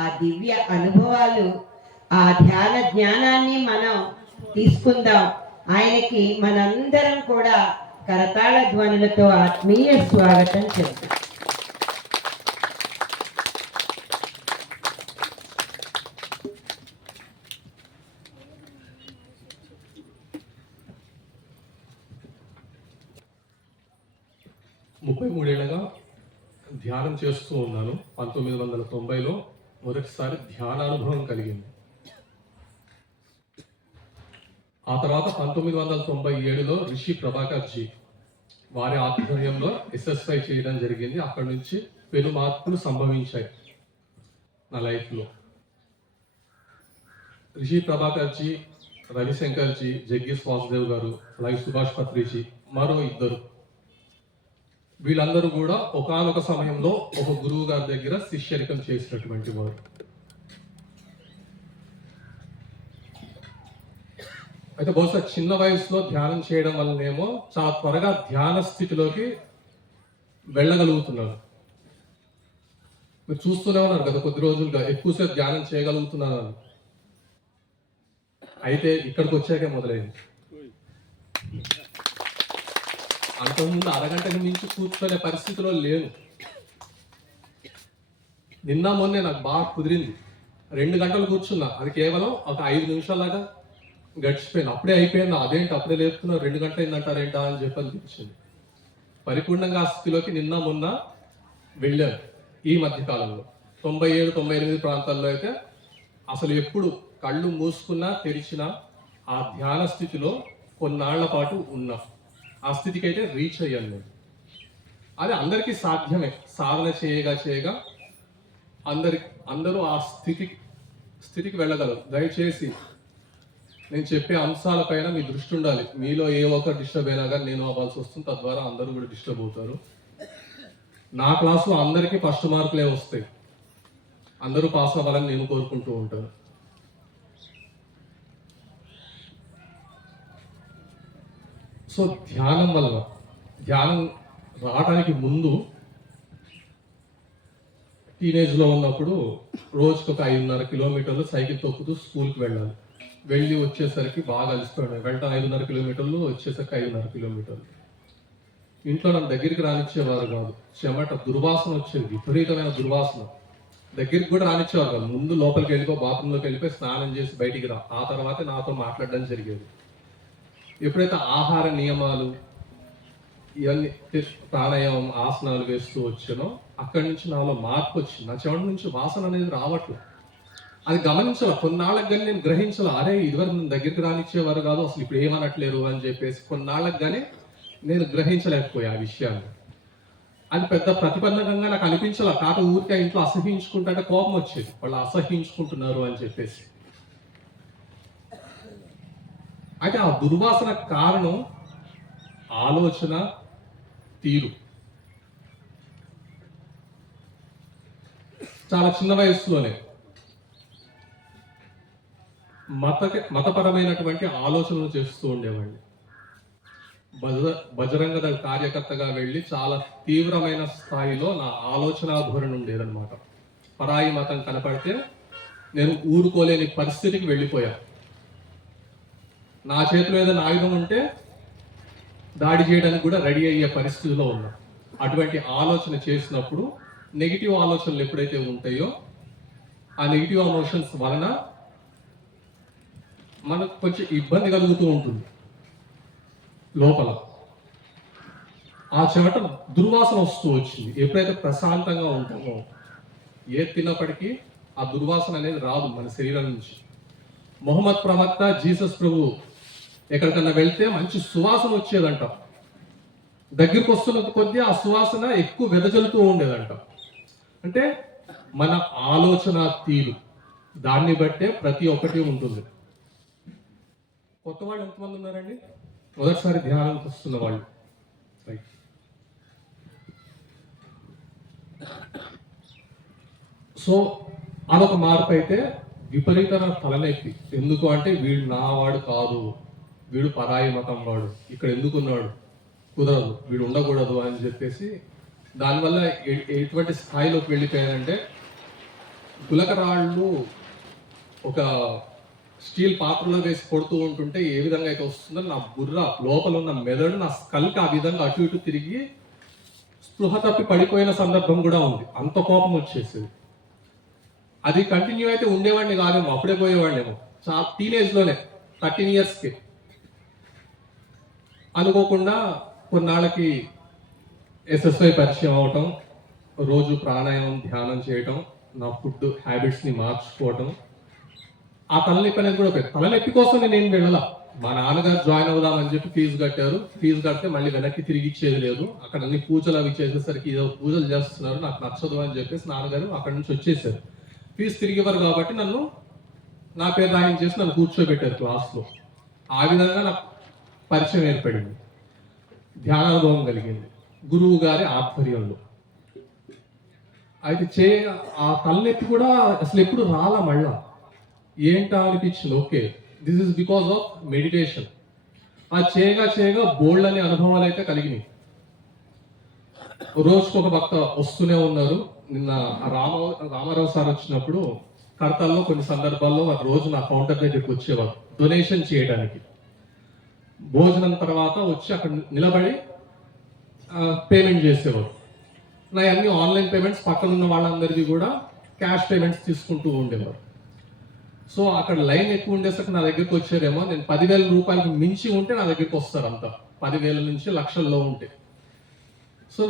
ఆ దివ్య అనుభవాలు, ఆ ధ్యాన జ్ఞానాన్ని మనం తీసుకుందాం. ఆయనకి మనందరం కూడా కరతాళ ధ్వనులతో ఆత్మీయ స్వాగతం చెప్తాం. ముప్పై మూడేళ్లుగా ధ్యానం చేస్తూ ఉన్నాను. 1990లో మొదటిసారి ధ్యానానుభవం కలిగింది. ఆ తర్వాత 1997లో రిషి ప్రభాకర్జీ వారి ఆధ్వర్యంలో SSY చేయడం జరిగింది. అక్కడి నుంచి పెను మార్పులు సంభవించాయి నా లైఫ్లో. రిషి ప్రభాకర్జీ, రవిశంకర్జీ, జగ్గీష్ వాసుదేవ్ గారు, అలాగే సుభాష్ పత్రిజీ, మరో ఇద్దరు, వీళ్ళందరూ కూడా ఒకానొక సమయంలో ఒక గురువు గారి దగ్గర శిష్యరికం చేసినటువంటి వారు. అయితే బహుశా చిన్న వయసులో ధ్యానం చేయడం వల్లనేమో చాలా త్వరగా ధ్యాన స్థితిలోకి వెళ్ళగలుగుతున్నాను. మీరు చూస్తూనే ఉన్నారు కదా, కొద్ది రోజులుగా ఎక్కువసేపు ధ్యానం చేయగలుగుతున్నాను. అయితే ఇక్కడికి వచ్చాకే మొదలైంది. అంతకుముందు అరగంటకి మించి కూర్చునే పరిస్థితిలో లేను. నిన్న మొన్నే నాకు బాగా కుదిరింది. 2 గంటలు కూర్చున్నా, అది కేవలం ఒక 5 నిమిషాలాగా గడిచిపోయింది. అప్పుడే అయిపోయింది, అదేంటి అప్పుడే లేపుతున్నా, 2 గంటలు అయిందంటారేంటా అని చెప్పి అనిపించింది. పరిపూర్ణంగా ఆ స్థితిలోకి నిన్న మొన్న వెళ్ళాను. ఈ మధ్య కాలంలో 97, 98 ప్రాంతాల్లో అయితే అసలు ఎప్పుడు కళ్ళు మూసుకున్నా తెరిచినా ఆ ధ్యాన స్థితిలో కొన్నాళ్ల పాటు ఉన్నా. ఆ స్థితికి అయితే రీచ్ అయ్యాను నేను. అది అందరికీ సాధ్యమే. సాధన చేయగా అందరూ ఆ స్థితికి వెళ్ళగలరు. దయచేసి నేను చెప్పే అంశాలపైన మీ దృష్టి ఉండాలి. మీలో ఏ ఒక్కరు డిస్టర్బ్ అయినా కానీ నేను అవ్వాల్సి వస్తుంది, తద్వారా అందరూ కూడా డిస్టర్బ్ అవుతారు. నా క్లాసులో అందరికీ ఫస్ట్ మార్కులే వస్తాయి. అందరూ పాస్ అవ్వాలని నేను కోరుకుంటూ ఉంటాను. సో ధ్యానం రావడానికి ముందు టీనేజ్లో ఉన్నప్పుడు రోజుకి ఒక 5.5 కిలోమీటర్లు సైకిల్ తొక్కుతూ స్కూల్కి వెళ్ళి వచ్చేసరికి బాగా అలసిపోయాను. వెంటనే 5.5 కిలోమీటర్లు, వచ్చేసరికి 5.5 కిలోమీటర్లు. ఇంట్లో నన్ను దగ్గరికి రానిచ్చేవారు కాదు. చెమట దుర్వాసన వచ్చేది, విపరీతమైన దుర్వాసన. దగ్గరికి కూడా రానిచ్చేవారు కాదు. ముందు లోపలికి వెళ్ళిపో, బాత్రూంలోకి వెళ్ళిపోయి స్నానం చేసి బయటికి రా, ఆ తర్వాత నాతో మాట్లాడడం జరిగేది. ఎప్పుడైతే ఆహార నియమాలు ఇవన్నీ ప్రాణాయామం, ఆసనాలు వేస్తూ వచ్చానో అక్కడి నుంచి నాలో మార్పు వచ్చింది. నా చెమట నుంచి వాసన అనేది రావట్లేదు. అది గమనించాల, కొన్నాళ్ళకి కానీ నేను గ్రహించాల, అరే ఇదివరకు నేను దగ్గరికి రానిచ్చేవారు కాదు, అసలు ఇప్పుడు ఏమనట్లేరు అని చెప్పేసి కొన్నాళ్ళకి కానీ నేను గ్రహించలేకపోయా ఆ విషయాన్ని. అది పెద్ద ప్రతిబంధకంగా నాకు అనిపించాల. కాక ఊరికే ఇంట్లో అసహించుకుంటే కోపం వచ్చేది, వాళ్ళు అసహించుకుంటున్నారు అని చెప్పేసి. అయితే ఆ దుర్వాసన కారణం ఆలోచన తీరు. చాలా చిన్న వయసులోనే మతపరమైనటువంటి ఆలోచనలు చేస్తూ ఉండేవాడిని. బజరంగ దళ కార్యకర్తగా వెళ్ళి చాలా తీవ్రమైన స్థాయిలో నా ఆలోచన ధోరణి ఉండేదన్నమాట. పరాయి మతం కనపడితే నేను ఊరుకోలేని పరిస్థితికి వెళ్ళిపోయా. నా చేతిలో ఏదైనా ఆయుధం ఉంటే దాడి చేయడానికి కూడా రెడీ అయ్యే పరిస్థితిలో ఉన్నా. అటువంటి ఆలోచన చేసినప్పుడు నెగిటివ్ ఆలోచనలు ఎప్పుడైతే ఉంటాయో ఆ నెగిటివ్ ఎమోషన్స్ వలన మనకు కొంచెం ఇబ్బంది కలుగుతూ ఉంటుంది లోపల. ఆ చెమట దుర్వాసన వస్తూ వచ్చింది. ఎప్పుడైతే ప్రశాంతంగా ఉంటామో ఏది తిన్నప్పటికీ ఆ దుర్వాసన అనేది రాదు మన శరీరం నుంచి. మొహమ్మద్ ప్రవక్త, జీసస్ ప్రభు ఎక్కడికన్నా వెళ్తే మంచి సువాసన వచ్చేదంట. దగ్గరికి వస్తున్న కొద్దీ ఆ సువాసన ఎక్కువ వెదజల్లుతూ ఉండేదంట. అంటే మన ఆలోచన తీరు, దాన్ని బట్టే ప్రతి ఒక్కటి ఉంటుంది. కొత్త వాళ్ళు ఎంతమంది ఉన్నారండి? మొదటిసారి ధ్యానానికి వస్తున్న వాళ్ళు, రైట్. సో అదొక మార్పు. అయితే విపరీతమైన తలనొప్పి. ఎందుకు అంటే వీడు నా వాడు కాదు, వీడు పరాయి మతం వాడు, ఇక్కడ ఎందుకున్నాడు, కుదరదు, వీడు ఉండకూడదు అని చెప్పేసి దానివల్ల ఎటువంటి స్థాయిలోకి వెళ్ళిపోయానంటే గులకరాళ్ళు ఒక స్టీల్ పాత్రలో వేసి కొడుతూ ఉంటుంటే ఏ విధంగా అయితే వస్తుందో నా బుర్ర లోపల ఉన్న మెదడు నా స్కల్కి ఆ విధంగా అటు ఇటు తిరిగి స్పృహ తప్పి పడిపోయిన సందర్భం కూడా ఉంది. అంత కోపం వచ్చేసేది. అది కంటిన్యూ అయితే ఉండేవాడిని కాదేమో, అప్పుడే పోయేవాడినేమో. చాలా టీనేజ్లోనే 13 ఇయర్స్కి అనుకోకుండా కొన్నాళ్ళకి ఎస్ఎస్ఐ పరిచయం అవటం, రోజు ప్రాణాయామం ధ్యానం చేయటం, నా ఫుడ్ హ్యాబిట్స్ని మార్చుకోవటం. ఆ తలనొప్పి అనేది కూడా తలనొప్పి కోసం నేను వెళ్ళాల. మా నాన్నగారు జాయిన్ అవుదామని చెప్పి ఫీజు కట్టారు. ఫీజు కడితే మళ్ళీ వెనక్కి తిరిగి ఇచ్చేది లేదు. అక్కడ అన్ని పూజలు అవి చేసేసరికి ఏదో పూజలు చేస్తున్నారు, నాకు నచ్చదు అని చెప్పేసి నాన్నగారు అక్కడి నుంచి వచ్చేసారు. ఫీజు తిరిగి ఇవ్వరు కాబట్టి నన్ను నా పేరు రాయం చేసి నన్ను కూర్చోబెట్టారు క్లాస్లో. ఆ విధంగా నాకు పరిచయం ఏర్పడింది, ధ్యానానుభవం కలిగింది గురువు గారి ఆధ్వర్యంలో. అయితే ఆ తలనొప్పి కూడా అసలు ఎప్పుడు రాలా. మళ్ళా ఏంటా అనిపించింది, okay this is because of meditation. ఆ చేయగా బోల్డ్ అనే అనుభవాలు అయితే కలిగినాయి. రోజుకు ఒక భక్త వస్తూనే ఉన్నారు. నిన్న రామారావు సార్ వచ్చినప్పుడు కడతాల్లో కొన్ని సందర్భాల్లో రోజు నా కౌంటర్ దగ్గరికి వచ్చేవారు డొనేషన్ చేయడానికి. భోజనం తర్వాత వచ్చి అక్కడ నిలబడి పేమెంట్ చేసేవారు. నా అన్ని ఆన్లైన్ పేమెంట్స్, పక్కన ఉన్న వాళ్ళందరికీ కూడా క్యాష్ పేమెంట్స్ తీసుకుంటూ ఉండేవారు. సో అక్కడ లైన్ ఎక్కువ ఉండేసరికి నా దగ్గరికి వచ్చారేమో. నేను 10,000 రూపాయలకు మించి ఉంటే నా దగ్గరికి వస్తారు అంతా, 10,000 నుంచి లక్షల్లో ఉంటే. సో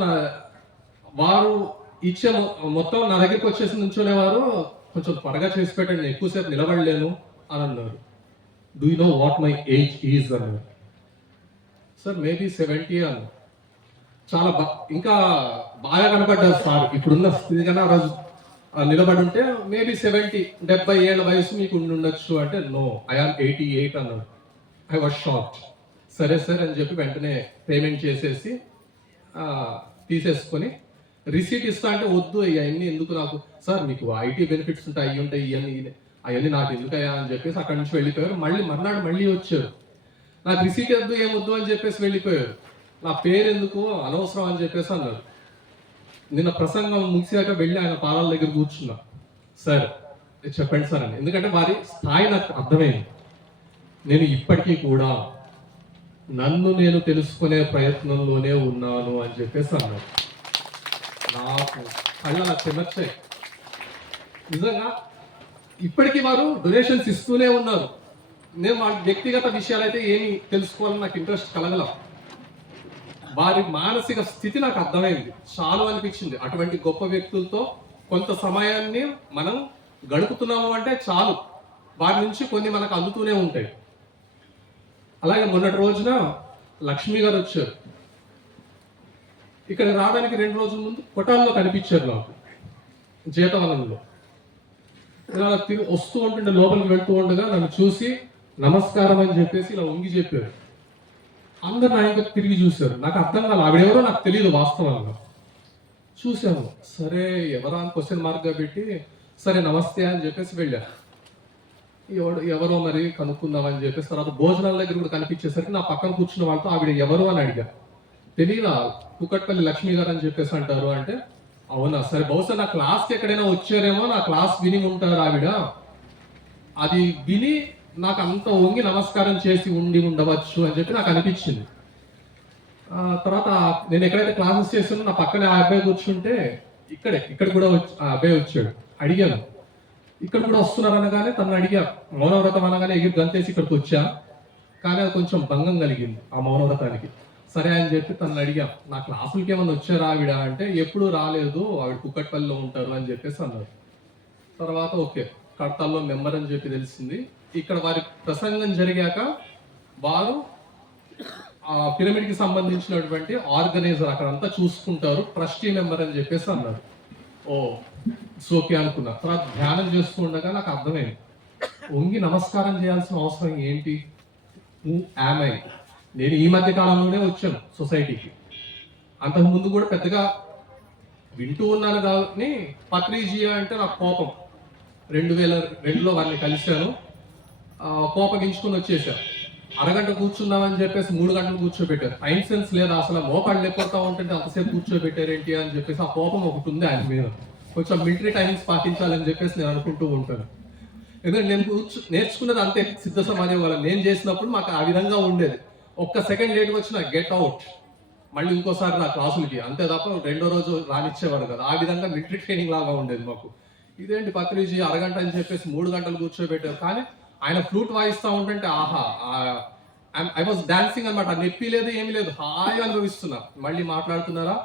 వారు ఇచ్చే మొత్తం నా దగ్గరికి వచ్చేసి నుంచునేవారు. కొంచెం త్వరగా చేసి పెట్టండి, నేను ఎక్కువసేపు నిలబడలేను అని అన్నారు. Do you know what my age is అన్నారు. సార్ మేబీ 70 అన్నారు. చాలా ఇంకా బాగా కనపడ్డారు సార్. ఇప్పుడున్న స్థితి కన్నా ఆ రోజు నిలబడి ఉంటే మేబీ 70 ఏళ్ళ వయసు మీకు ఉండొచ్చు అంటే, నో ఐఆమ్ 88 అన్నాడు. I was shocked. సరే సార్ అని చెప్పి వెంటనే పేమెంట్ చేసేసి తీసేసుకొని రిసీట్ ఇస్తా అంటే, వద్దు అవన్నీ ఎందుకు నాకు సార్, మీకు ఐటీ బెనిఫిట్స్ ఉంటాయి, అవి ఉంటాయి, అవన్నీ నాకు ఎందుకయ్యా అని చెప్పేసి అక్కడి నుంచి వెళ్ళిపోయారు. మర్నాడు మళ్ళీ వచ్చారు. నాకు రిసీట్ వద్దు ఏమొద్దు అని చెప్పేసి వెళ్ళిపోయారు. నా పేరు ఎందుకు అనవసరం అని చెప్పేసి అన్నారు. నిన్న ప్రసంగం ముగిసాక వెళ్ళి ఆయన పాదాల దగ్గర కూర్చున్నా. సార్ చెప్పండి సార్ అని. ఎందుకంటే వారి స్థాయి నాకు అర్థమైంది. నేను ఇప్పటికీ కూడా నన్ను నేను తెలుసుకునే ప్రయత్నంలోనే ఉన్నాను అని చెప్పేసి అన్నారు. నాకు కళ్ళ చెమర్చాయి నిజంగా. ఇప్పటికీ వారు డొనేషన్స్ ఇస్తూనే ఉన్నారు. నేను వాళ్ళ వ్యక్తిగత విషయాలైతే ఏమి తెలుసుకోవాలని నాకు ఇంట్రెస్ట్ కలగల. వారి మానసిక స్థితి నాకు అర్థమైంది, చాలు అనిపించింది. అటువంటి గొప్ప వ్యక్తులతో కొంత సమయాన్ని మనం గడుపుతున్నాము అంటే చాలు, వారి నుంచి కొన్ని మనకు అందుతూనే ఉంటాయి. అలాగే మొన్నటి రోజున లక్ష్మి గారు వచ్చారు. ఇక్కడ రావడానికి 2 రోజుల ముందు కొటాల్లో కనిపించారు నాకు, జీతవనంలో. ఇలా వస్తూ ఉంటుంటే లోపలికి వెళ్తూ ఉండగా నన్ను చూసి నమస్కారం అని చెప్పేసి ఇలా వంగి చెప్పారు. అందరు నా ఇంకా తిరిగి చూశారు. నాకు అర్థం కాదు, ఆవిడెవరో నాకు తెలియదు వాస్తవంగా. చూశాను, సరే ఎవరా అని క్వశ్చన్ మార్క్గా పెట్టి సరే నమస్తే అని చెప్పేసి వెళ్ళాను. ఎవరో మరి కనుక్కుందామని చెప్పేసి తర్వాత భోజనాల దగ్గర కూడా కనిపించేసరికి నా పక్కన కూర్చున్న వాళ్ళతో ఆవిడ ఎవరు అని అడిగా. తెలియదా, కుకట్పల్లి లక్ష్మి గారు అని చెప్పేసి అంటారు అంటే, అవునా సరే బహుశా నా క్లాస్కి ఎక్కడైనా వచ్చారేమో, నా క్లాస్ విని ఉంటారు ఆవిడ, అది విని నాకు అంత వంగి నమస్కారం చేసి ఉండవచ్చు అని చెప్పి నాకు అనిపించింది. తర్వాత నేను ఎక్కడైతే క్లాసెస్ చేస్తానో నా పక్కనే ఆ అబ్బాయి కూర్చుంటే ఇక్కడ కూడా ఆ అబ్బాయి వచ్చాడు. అడిగాను, ఇక్కడ కూడా వస్తున్నారు అనగానే తను అడిగా. మౌనవ్రతం అనగానే ఎగిరి గంతేసి ఇక్కడికి వచ్చా, కానీ అది కొంచెం భంగం కలిగింది ఆ మౌనవ్రతానికి. సరే అని చెప్పి తను అడిగా, నా క్లాసులకి ఏమన్నా వచ్చారా ఆవిడ అంటే, ఎప్పుడు రాలేదు, ఆవిడ కుక్కట్పల్లిలో ఉంటారు అని చెప్పేసి అన్నారు. తర్వాత ఓకే కడతాల్లో మెంబర్ అని చెప్పి తెలిసింది. ఇక్కడ వారి ప్రసంగం జరిగాక వారు ఆ పిరమిడ్కి సంబంధించినటువంటి ఆర్గనైజర్ అక్కడంతా చూసుకుంటారు, ట్రస్టీ మెంబర్ అని చెప్పేసి అన్నారు. ఓ సోకే అనుకున్నా. తర్వాత ధ్యానం చేస్తూ ఉండగా నాకు అర్థమైంది, వంగి నమస్కారం చేయాల్సిన అవసరం ఏంటి, యామై. నేను ఈ మధ్య కాలంలోనే వచ్చాను సొసైటీకి, అంతకుముందు కూడా పెద్దగా వింటూ ఉన్నాను. కానీ పత్రిజియా అంటే నాకు కోపం. 2002లో వారిని కలిశాను, కోపగించుకుని వచ్చేసాను. అరగంట కూర్చున్నామని చెప్పేసి 3 గంటలు కూర్చోబెట్టారు. టైం సెన్స్ లేదా అసలు, మోకాళ్ళు ఎక్కొడతా ఉంటుంటే అంతసేపు కూర్చోబెట్టారేంటి అని చెప్పేసి ఆ కోపం ఒకటి ఉంది ఆయన మీద. కొంచెం మిలిటరీ టైమింగ్స్ పాటించాలని చెప్పేసి నేను అనుకుంటూ ఉంటాను. ఎందుకంటే నేను నేర్చుకున్నది అంతే సిద్ధ సమాజం వల్ల. నేను చేసినప్పుడు మాకు ఆ విధంగా ఉండేది. ఒక్క సెకండ్ లేట్గా వచ్చిన గెట్ అవుట్, మళ్ళీ ఇంకోసారి నా క్లాసులకి, అంతే తప్ప రెండో రోజు రానిచ్చేవారు కదా. ఆ విధంగా మిలిటరీ ట్రైనింగ్ లాగా ఉండేది మాకు. ఇదేంటి పత్రిజీ అరగంట అని చెప్పేసి 3 గంటలు కూర్చోబెట్టారు. కానీ ఆయన ఫ్లూట్ వాయిస్తూ ఉంటుంటే ఆహా, ఐ వాజ్ డాన్సింగ్ అనమాట. నొప్పి లేదు, ఏమీ లేదు, హాయిగా అనుభవిస్తున్నా. మళ్ళీ మాట్లాడుతున్నారా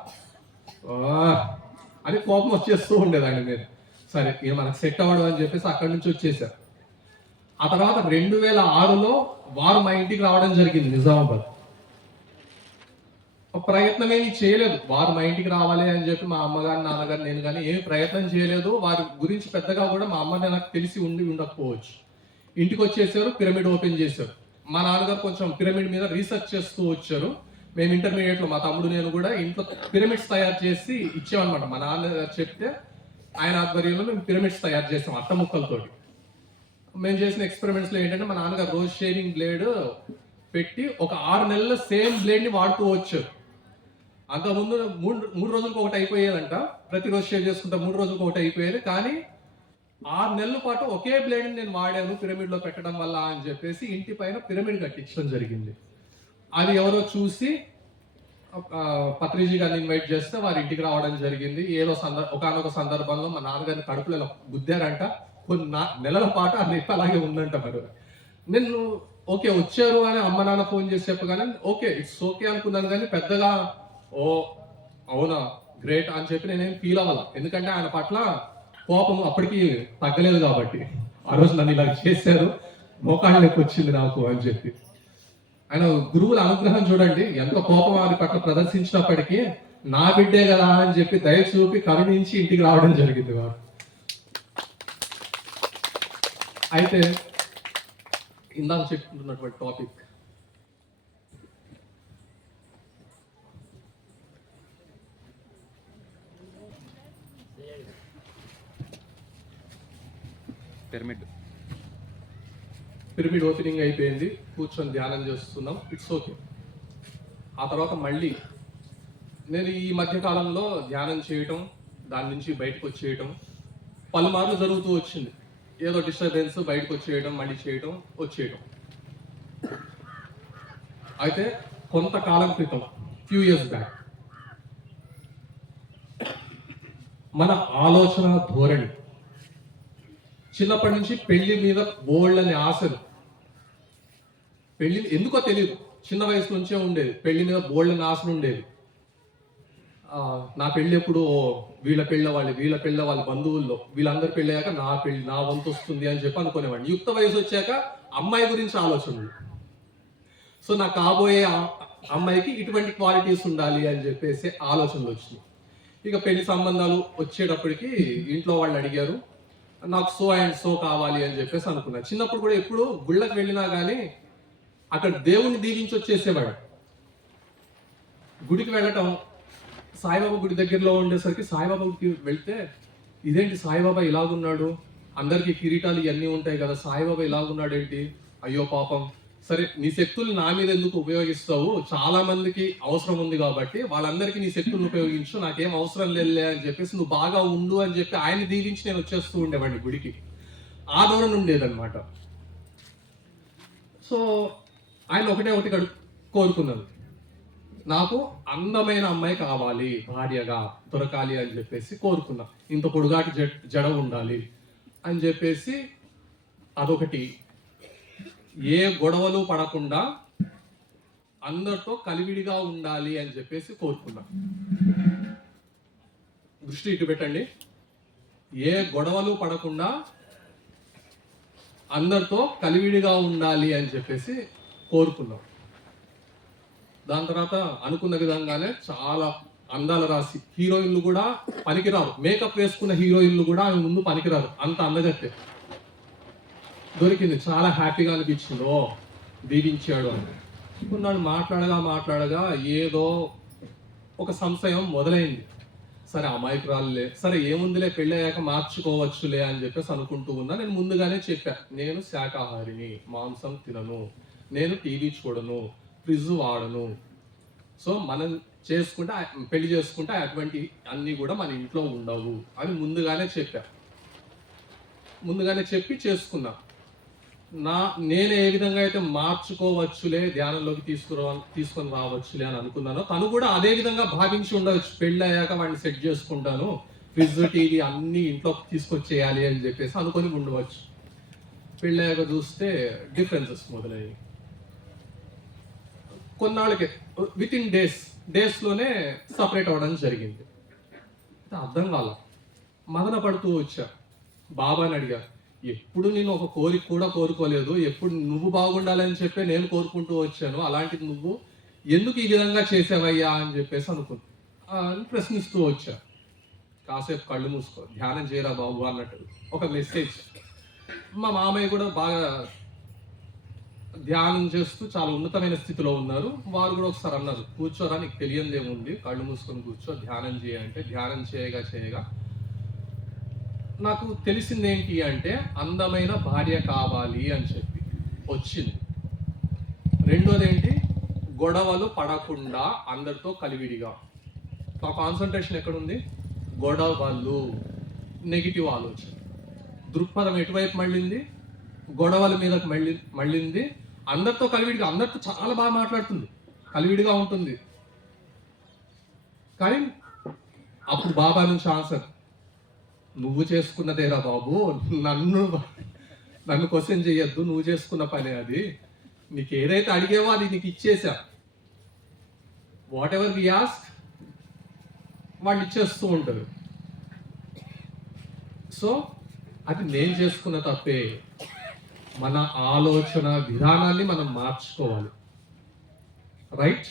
అని కోపం వచ్చేస్తూ ఉండేది ఆయన మీద. సరే ఇక మనకు సెట్ అవ్వడం అని చెప్పేసి అక్కడి నుంచి వచ్చేసారు. ఆ తర్వాత 2006లో వారు మా ఇంటికి రావడం జరిగింది నిజామాబాద్. ప్రయత్నం ఏమి చేయలేదు వారు మా ఇంటికి రావాలి అని చెప్పి. మా అమ్మగారు నాన్నగారు నేను కానీ ఏమి ప్రయత్నం చేయలేదు. వారి గురించి పెద్దగా కూడా మా అమ్మ నాకు తెలిసి ఉండకపోవచ్చు. ఇంటికి వచ్చేసారు, పిరమిడ్ ఓపెన్ చేశారు. మా నాన్నగారు కొంచెం పిరమిడ్ మీద రీసెర్చ్ చేస్తూ వచ్చారు. మేము ఇంటర్మీడియట్లో మా తమ్ముడు నేను కూడా ఇంట్లో పిరమిడ్స్ తయారు చేసి ఇచ్చామన్నమాట. మా నాన్నగారు చెప్తే ఆయన ఆధ్వర్యంలో మేము పిరమిడ్స్ తయారు చేసాం అట్ట ముక్కలతోటి. మేము చేసిన ఎక్స్పెరిమెంట్స్లో ఏంటంటే మా నాన్నగారు రోజు షేవింగ్ బ్లేడ్ పెట్టి ఒక 6 నెలల సేమ్ బ్లేడ్ని వాడుతూ వచ్చారు. అంతకుముందు 3 రోజులకు ఒకటి అయిపోయేదంట. ప్రతిరోజు షేవ్ చేసుకుంటా 3 రోజులకు ఒకటి అయిపోయేది. కానీ 6 నెలల పాటు ఒకే బ్లేడ్ని నేను వాడాను పిరమిడ్లో పెట్టడం వల్ల అని చెప్పేసి ఇంటి పైన పిరమిడ్ కట్టించడం జరిగింది. అది ఎవరో చూసి పత్రిజీ గారిని ఇన్వైట్ చేస్తే వారి ఇంటికి రావడం జరిగింది. ఏదో ఒకనొక సందర్భంలో మా నాన్నగారిని కడుపులో గుద్దారంట. కొన్ని నెలల పాటు ఆ నొప్పి అలాగే ఉందంట. మరి నేను ఓకే వచ్చారు అని అమ్మ నాన్న ఫోన్ చేసి చెప్పగానే ఓకే ఇట్స్ ఓకే అనుకున్నాను. కానీ పెద్దగా ఓ అవునా గ్రేట్ అని చెప్పి నేనేం ఫీల్ అవ్వాల. ఎందుకంటే ఆయన పట్ల కోపం అప్పటికి తగ్గలేదు కాబట్టి. ఆ రోజు నన్ను ఇలా చేశారు, మోకాళ్ళకి వచ్చింది నాకు అని చెప్పి. ఆయన గురువుల అనుగ్రహం చూడండి, ఎంత కోపం వారి పట్ల ప్రదర్శించినప్పటికీ నా బిడ్డే కదా అని చెప్పి దయ చూపి కరుణించి ఇంటికి రావడం జరిగింది వారు. అయితే ఇందాక చెప్పుకుంటున్నటువంటి టాపిక్ పిరమిడ్ ఓపెనింగ్ అయిపోయింది, కూర్చొని ధ్యానం చేస్తున్నాం, ఇట్స్ ఓకే. ఆ తర్వాత మళ్ళీ నేను ఈ మధ్య కాలంలో ధ్యానం చేయటం, దాని నుంచి బయటకు వచ్చేయటం పలుమార్లు జరుగుతూ వచ్చింది. ఏదో డిస్టర్బెన్స్, బయటకు వచ్చేయడం, మళ్ళీ చేయటం, వచ్చేయటం. అయితే కొంతకాలం క్రితం, ఫ్యూ ఇయర్స్ బ్యాక్, మన ఆలోచన ధోరణి చిన్నప్పటి నుంచి పెళ్లి మీద బోల్డని ఆశలు, పెళ్లి ఎందుకో తెలియదు, చిన్న వయసు నుంచే ఉండేది. పెళ్లి మీద బోల్డని ఆశలు ఉండేది. నా పెళ్లి ఎప్పుడు వీళ్ళ పెళ్ళ వాళ్ళ బంధువుల్లో వీళ్ళందరి పెళ్ళి అయ్యాక నా పెళ్లి నా వంతు వస్తుంది అని చెప్పి అనుకునేవాడిని. యుక్త వయసు వచ్చాక అమ్మాయి గురించి ఆలోచనలు. సో నాకు కాబోయే అమ్మాయికి ఇటువంటి క్వాలిటీస్ ఉండాలి అని చెప్పేసి ఆలోచనలు వచ్చినాయి. ఇక పెళ్లి సంబంధాలు వచ్చేటప్పటికి ఇంట్లో వాళ్ళు అడిగారు, నాకు సో అండ్ సో కావాలి అని చెప్పేసి అనుకున్నా. చిన్నప్పుడు కూడా ఎప్పుడు గుళ్ళకి వెళ్ళినా కానీ అక్కడ దేవుణ్ణి దీవించి వచ్చేసేవాడు. గుడికి వెళ్ళటం, సాయిబాబా గుడి దగ్గరలో ఉండేసరికి సాయిబాబా గుడికి వెళ్తే ఇదేంటి సాయిబాబా ఇలాగున్నాడు, అందరికీ కిరీటాలు ఇవన్నీ ఉంటాయి కదా, సాయిబాబా ఇలాగున్నాడు ఏంటి, అయ్యో పాపం, సరే నీ శక్తులు నా మీద ఎందుకు ఉపయోగిస్తావు, చాలా మందికి అవసరం ఉంది కాబట్టి వాళ్ళందరికీ నీ శక్తులను ఉపయోగించు, నాకేం అవసరం లేదులే అని చెప్పేసి నువ్వు బాగా ఉండు అని చెప్పి ఆయన దీవించి నేను వచ్చేస్తూ ఉండేవాడిని గుడికి. ఆ ధోరణి ఉండేదన్నమాట. సో ఆయన ఒకటి కోరుకున్నాను, నాకు అందమైన అమ్మాయి కావాలి, భార్యగా దొరకాలి అని చెప్పేసి కోరుకున్నా. ఇంత పొడుగాటి జడ ఉండాలి అని చెప్పేసి అదొకటి. ఏ గొడవలు పడకుండా అందరితో కలివిడిగా ఉండాలి అని చెప్పేసి కోరుకున్నా. దృష్టి ఇటు పెట్టండి. ఏ గొడవలు పడకుండా అందరితో కలివిడిగా ఉండాలి అని చెప్పేసి కోరుకున్నాం. దాని తర్వాత అనుకున్న విధంగానే చాలా అందాల రాసి హీరోయిన్లు కూడా పనికిరారు, మేకప్ వేసుకున్న హీరోయిన్లు కూడా ఆమె ముందు పనికిరారు, అంత అందగత్తే దొరికింది. చాలా హ్యాపీగా అనిపించింది, ఓ దీవించాడు అని. కొన్నాడు మాట్లాడగా ఏదో ఒక సంశయం మొదలైంది. సరే అమాయకురాలులే, సరే ఏముందిలే పెళ్ళి అయ్యాక మార్చుకోవచ్చులే అని చెప్పేసి అనుకుంటూ ఉన్నా. నేను ముందుగానే చెప్పా, నేను శాకాహారిని, మాంసం తినను, నేను టీవీ చూడను, ఫ్రిడ్జ్ వాడను, సో మనం చేసుకుంటే పెళ్లి చేసుకుంటే అటువంటి అన్నీ కూడా మన ఇంట్లో ఉండవు అని ముందుగానే చెప్పి చేసుకున్నా. నేను ఏ విధంగా అయితే మార్చుకోవచ్చులే, ధ్యానంలోకి తీసుకొని రావచ్చులే అని అనుకున్నానో తను కూడా అదే విధంగా భావించి ఉండవచ్చు. పెళ్ళి అయ్యాక వాడిని సెట్ చేసుకుంటాను, ఫ్రిడ్జ్ టీవీ అన్ని ఇంట్లో తీసుకొచ్చేయాలి అని చెప్పేసి అనుకొని ఉండవచ్చు. పెళ్ళి అయ్యాక చూస్తే డిఫరెన్సెస్ మొదలయ్యాయి. కొన్నాళ్ళకి విత్ ఇన్ డేస్లోనే సపరేట్ అవ్వడం జరిగింది. అర్థం కాల, మదన పడుతూ వచ్చా. బాబాని అడిగా, ఎప్పుడు నేను ఒక కోరిక కూడా కోరుకోలేదు, ఎప్పుడు నువ్వు బాగుండాలని చెప్పి నేను కోరుకుంటూ వచ్చాను, అలాంటిది నువ్వు ఎందుకు ఈ విధంగా చేసావయ్యా అని చెప్పేసి ప్రశ్నిస్తూ వచ్చా. కాసేపు కళ్ళు మూసుకో, ధ్యానం చేయరా బాబు అన్నట్టు ఒక మెసేజ్. మా మామయ్య కూడా బాగా ధ్యానం చేస్తూ చాలా ఉన్నతమైన స్థితిలో ఉన్నారు. వారు కూడా ఒకసారి అన్నారు, కూర్చోరా, నీకు తెలియదేముంది, కళ్ళు మూసుకొని కూర్చో, ధ్యానం చేయంటే ధ్యానం చేయగా నాకు తెలిసింది ఏంటి అంటే అందమైన భార్య కావాలి అని చెప్పి వచ్చింది. రెండోది ఏంటి, గొడవలు పడకుండా అందరితో కలివిడిగా. నా కాన్సన్ట్రేషన్ ఎక్కడుంది, గొడవలు, నెగిటివ్ ఆలోచన. దృక్పథం ఎటువైపు మళ్ళింది, గొడవల మీదకి మళ్ళింది. అందరితో కలివిడిగా, అందరితో చాలా బాగా మాట్లాడుతుంది, కలివిడిగా ఉంటుంది. కానీ అప్పుడు బాబా నుంచి ఆన్సర్, నువ్వు చేసుకున్నదేరా బాబు, నన్ను క్వశ్చన్ చేయొద్దు, నువ్వు చేసుకున్న పనే అది, నీకు ఏదైతే అడిగేవో అది నీకు ఇచ్చేసా, వాట్ ఎవర్ వి ఆస్క్ వాళ్ళు ఇచ్చేస్తూ ఉంటారు. సో అది నేను చేసుకున్న తప్పే. మన ఆలోచన విధానాన్ని మనం మార్చుకోవాలి, రైట్?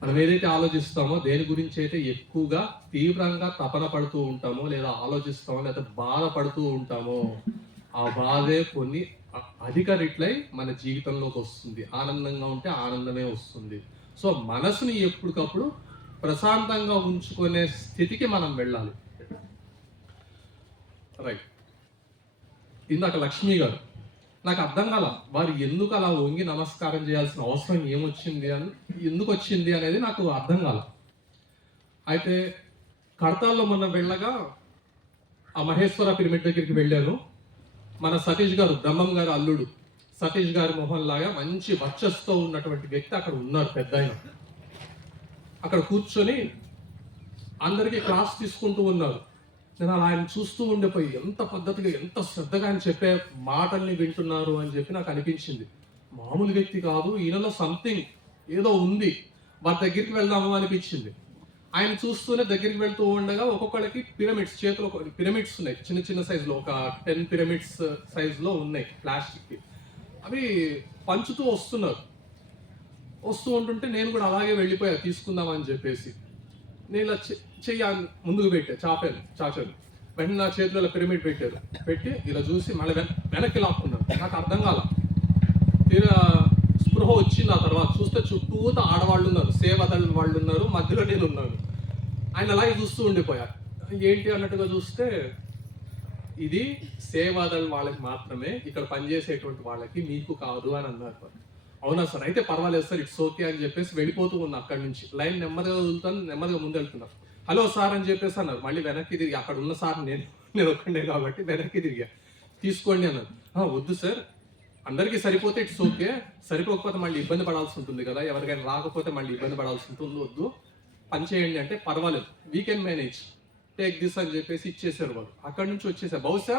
మనం ఏదైతే ఆలోచిస్తామో, దేని గురించి అయితే ఎక్కువగా తీవ్రంగా తపన పడుతూ ఉంటామో, లేదా ఆలోచిస్తామో, లేదా బాధపడుతూ ఉంటామో, ఆ బాధే కొన్ని అధిక రెట్లై మన జీవితంలోకి వస్తుంది. ఆనందంగా ఉంటే ఆనందమే వస్తుంది. సో మనసుని ఎప్పటికప్పుడు ప్రశాంతంగా ఉంచుకునే స్థితికి మనం వెళ్ళాలి, రైట్? ఇందాక లక్ష్మి గారు, నాకు అర్థం కాల, వారు ఎందుకు అలా వంగి నమస్కారం చేయాల్సిన అవసరం ఎందుకు వచ్చింది అనేది నాకు అర్థం కాల. అయితే కడతాల్లో మొన్న వెళ్ళగా ఆ మహేశ్వర పిరమిడ్ దగ్గరికి వెళ్ళాను. మన సతీష్ గారు, బ్రహ్మం గారు అల్లుడు సతీష్ గారి మొహం లాగా మంచి వర్చస్తో ఉన్నటువంటి వ్యక్తి అక్కడ ఉన్నారు, పెద్ద ఆయన. అక్కడ కూర్చొని అందరికీ క్లాస్ తీసుకుంటూ ఉన్నారు. నేను అలా ఆయన చూస్తూ ఉండిపోయి, ఎంత పద్ధతిగా, ఎంత శ్రద్ధగా ఆయన చెప్పే మాటల్ని వింటున్నారు అని చెప్పి నాకు అనిపించింది. మామూలు వ్యక్తి కాదు, ఈయనలో సంథింగ్ ఏదో ఉంది, వారి దగ్గరికి వెళ్దాము అనిపించింది. ఆయన చూస్తూనే దగ్గరికి వెళ్తూ ఉండగా ఒక్కొక్కరికి పిరమిడ్స్, చేతిలో పిరమిడ్స్ ఉన్నాయి, చిన్న చిన్న సైజులో, ఒక 10 పిరమిడ్స్ సైజులో ఉన్నాయి ప్లాస్టిక్కి. అవి పంచుతూ వస్తూ ఉంటుంటే నేను కూడా అలాగే వెళ్ళిపోయా తీసుకుందామని చెప్పేసి. నేను ఇలా చెయ్యి ముందుకు చాచాను. వెంటనే నా చేతిలో ఇలా పిరమిడ్ పెట్టి ఇలా చూసి మళ్ళీ వెనక్కి లాక్కున్నాను. నాకు అర్థం కాల. తీరా స్పృహ వచ్చింది. ఆ తర్వాత చూస్తే చుట్టూత ఆడవాళ్ళు ఉన్నారు, సేవదళ వాళ్ళు ఉన్నారు, మధ్యలో నేను ఉన్నాను. ఆయన అలాగే చూస్తూ ఉండిపోయారు. ఏంటి అన్నట్టుగా చూస్తే, ఇది సేవాదళ వాళ్ళకి మాత్రమే, ఇక్కడ పనిచేసేటువంటి వాళ్ళకి, మీకు కాదు అని అన్నారు. అవునా సార్, అయితే పర్వాలేదు సార్, ఇట్స్ ఓకే అని చెప్పేసి వెళ్ళిపోతూ ఉన్నా. అక్కడి నుంచి లైన్ నెమ్మదిగా వదులుతాను, నెమ్మదిగా ముందు వెళ్తున్నా. హలో సార్ అని చెప్పేసి అన్నారు. మళ్ళీ వెనక్కి తిరిగి, అక్కడ ఉన్న సార్ నేను ఒక్కడే కాబట్టి వెనక్కి తిరిగా. తీసుకోండి అన్నారు. వద్దు సార్, అందరికీ సరిపోతే ఇట్స్ ఓకే, సరిపోకపోతే మళ్ళీ ఇబ్బంది పడాల్సి ఉంటుంది కదా, ఎవరికైనా రాకపోతే మళ్ళీ ఇబ్బంది పడాల్సి ఉంటుంది, వద్దు, పని చేయండి అంటే, పర్వాలేదు, we can manage, take this అని చెప్పేసి ఇచ్చేసారు వాళ్ళు. అక్కడి నుంచి వచ్చేసారు. బహుశా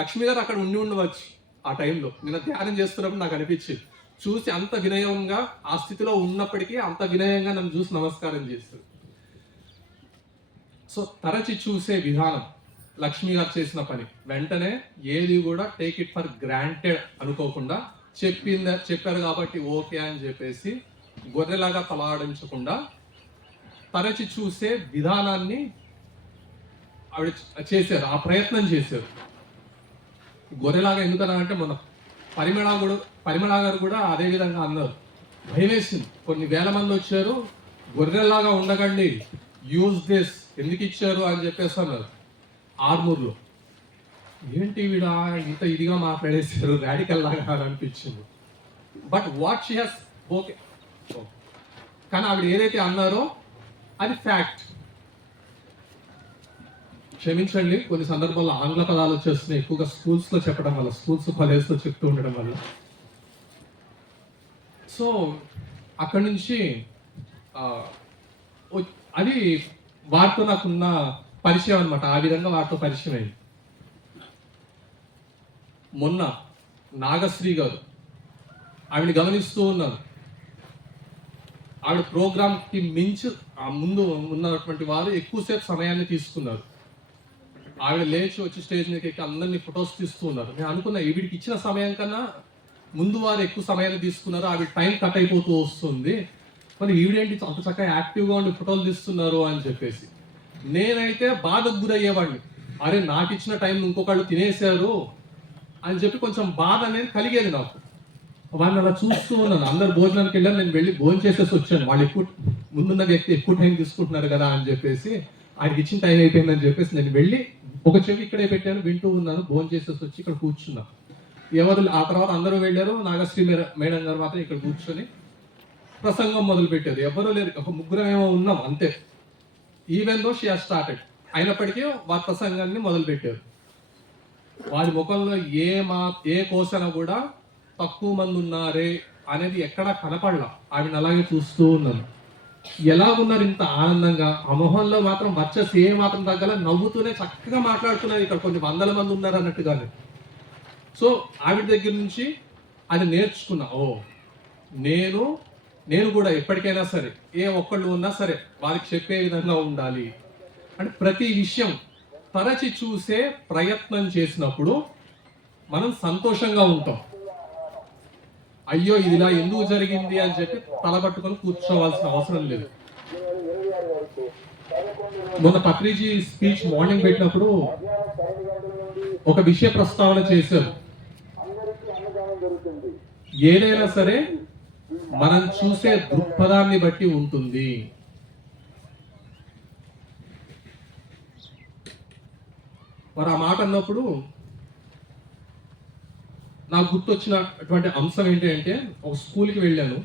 లక్ష్మి గారు అక్కడ ఉండవచ్చు ఆ టైంలో. నేను ధ్యానం చేస్తున్నప్పుడు నాకు అనిపించింది, చూసి అంత వినయంగా, ఆ స్థితిలో ఉన్నప్పటికీ అంత వినయంగా నన్ను చూసి నమస్కారం చేస్తారు. సో తరచి చూసే విధానం లక్ష్మి గారు చేసిన పని. వెంటనే ఏది కూడా టేక్ ఇట్ ఫర్ గ్రాంటెడ్ అనుకోకుండా, చెప్పారు కాబట్టి ఓకే అని చెప్పేసి గొర్రెలాగా తలాడించకుండా తరచి చూసే విధానాన్ని ఆవిడ చేశారు, ఆ ప్రయత్నం చేశారు. గొర్రెలాగా ఎందుకన్నారంటే, మన పరిమళ గారు కూడా అదే విధంగా అన్నారు. భయం వేసింది, కొన్ని వేల మంది వచ్చారు, గొర్రెలాగా ఉండకండి, యూజ్ దిస్, ఎందుకు ఇచ్చారు అని చెప్పేసి అన్నారు. ఆర్మూర్లో ఏంటి వీడ ఇంత ఇదిగా మాట్లాడేశారు, రాడికల్ లాగా అనిపించింది. But what she has okay కానీ ఆవిడ ఏదైతే అన్నారో అది ఫ్యాక్ట్. క్షమించండి, కొన్ని సందర్భాల్లో ఆంగ్ల పదాలు వచ్చేస్తున్నాయి ఎక్కువగా స్కూల్స్లో చెప్పడం వల్ల, స్కూల్స్ కాలేజ్లో చెప్తూ ఉండడం వల్ల. సో అక్కడి నుంచి అది వారితో నాకున్న పరిచయం అనమాట. ఆ విధంగా వారితో పరిచయం అయింది. మొన్న నాగశ్రీ గారు, ఆవిడ గమనిస్తూ ఉన్నాను. ఆవిడ ప్రోగ్రామ్కి మించి ముందు ఉన్నటువంటి వారు ఎక్కువసేపు సమయాన్ని తీసుకున్నారు. ఆవిడ లేచి వచ్చి స్టేజ్ మీదకి ఎక్కి అందరినీ ఫొటోస్ తీస్తూ ఉన్నారు. నేను అనుకున్నా, ఈవిడికి ఇచ్చిన సమయం కన్నా ముందు వారు ఎక్కువ సమయాన్ని తీసుకున్నారు, ఆవిడ టైం కట్ అయిపోతూ వస్తుంది, మరి ఈవిడేంటి అంత చక్కగా యాక్టివ్గా ఉండి ఫోటోలు తీస్తున్నారు అని చెప్పేసి. నేనైతే బాధకు గురయ్యేవాడిని. అరే, నాకు ఇచ్చిన టైం ఇంకొకళ్ళు తినేశారు అని చెప్పి కొంచెం బాధ అనేది కలిగేది నాకు. వాళ్ళని అలా చూస్తూ ఉన్నాను. అందరు భోజనానికి వెళ్ళారు, నేను వెళ్ళి భోజనం చేసేసి వచ్చాను. వాళ్ళు ఎక్కువ ముందున్న వ్యక్తి ఎక్కువ టైం తీసుకుంటున్నారు కదా అని చెప్పేసి, ఆయనకి ఇచ్చిన టైం అయిపోయిందని చెప్పేసి నేను వెళ్ళి ఒక చెవి ఇక్కడే పెట్టాను, వింటూ ఉన్నాను. భోజనం చేసేసి వచ్చి ఇక్కడ కూర్చున్నా. ఎవరు ఆ తర్వాత అందరూ వెళ్ళారు, నాగశ్రీ మేడం గారు మాత్రం ఇక్కడ కూర్చొని ప్రసంగం మొదలు పెట్టారు. ఎవరూ లేరు, ఒక ముగ్గురం ఏమో ఉన్నాం అంతే. Even though she has started, అయినప్పటికీ వారి ప్రసంగాన్ని మొదలు పెట్టారు. వారి ముఖంలో ఏ కోసన కూడా తక్కువ మంది ఉన్నారే అనేది ఎక్కడా కనపడలా. ఆవిడ అలాగే చూస్తూ ఉన్నాను. ఎలా ఉన్నారు ఇంత ఆనందంగా, ఆ మొహంలో మాత్రం వర్చస్ ఏ మాత్రం తగ్గల, నవ్వుతూనే చక్కగా మాట్లాడుతున్నారు. ఇక్కడ కొన్ని వందల మంది ఉన్నారు అన్నట్టుగానే. సో ఆవిడ దగ్గర నుంచి అది నేర్చుకున్నా. నేను కూడా ఎప్పటికైనా సరే ఏ ఒక్కళ్ళు ఉన్నా సరే వారికి చెప్పే విధంగా ఉండాలి. అంటే ప్రతి విషయం తరచి చూసే ప్రయత్నం చేసినప్పుడు మనం సంతోషంగా ఉంటాం. అయ్యో ఇది ఇలా ఎందుకు జరిగింది అని చెప్పి తలపట్టుకొని కూర్చోవాల్సిన అవసరం లేదు. మొన్న పత్రిజీ స్పీచ్ మార్నింగ్ పెట్టినప్పుడు ఒక విషయ ప్రస్తావన చేశారు. ఏదైనా సరే మనం చూసే దృక్పథాన్ని బట్టి ఉంటుంది. మరి ఆ మాట అన్నప్పుడు నాకు గుర్తొచ్చినటువంటి అంశం ఏంటి అంటే, ఒక స్కూల్కి వెళ్ళాను.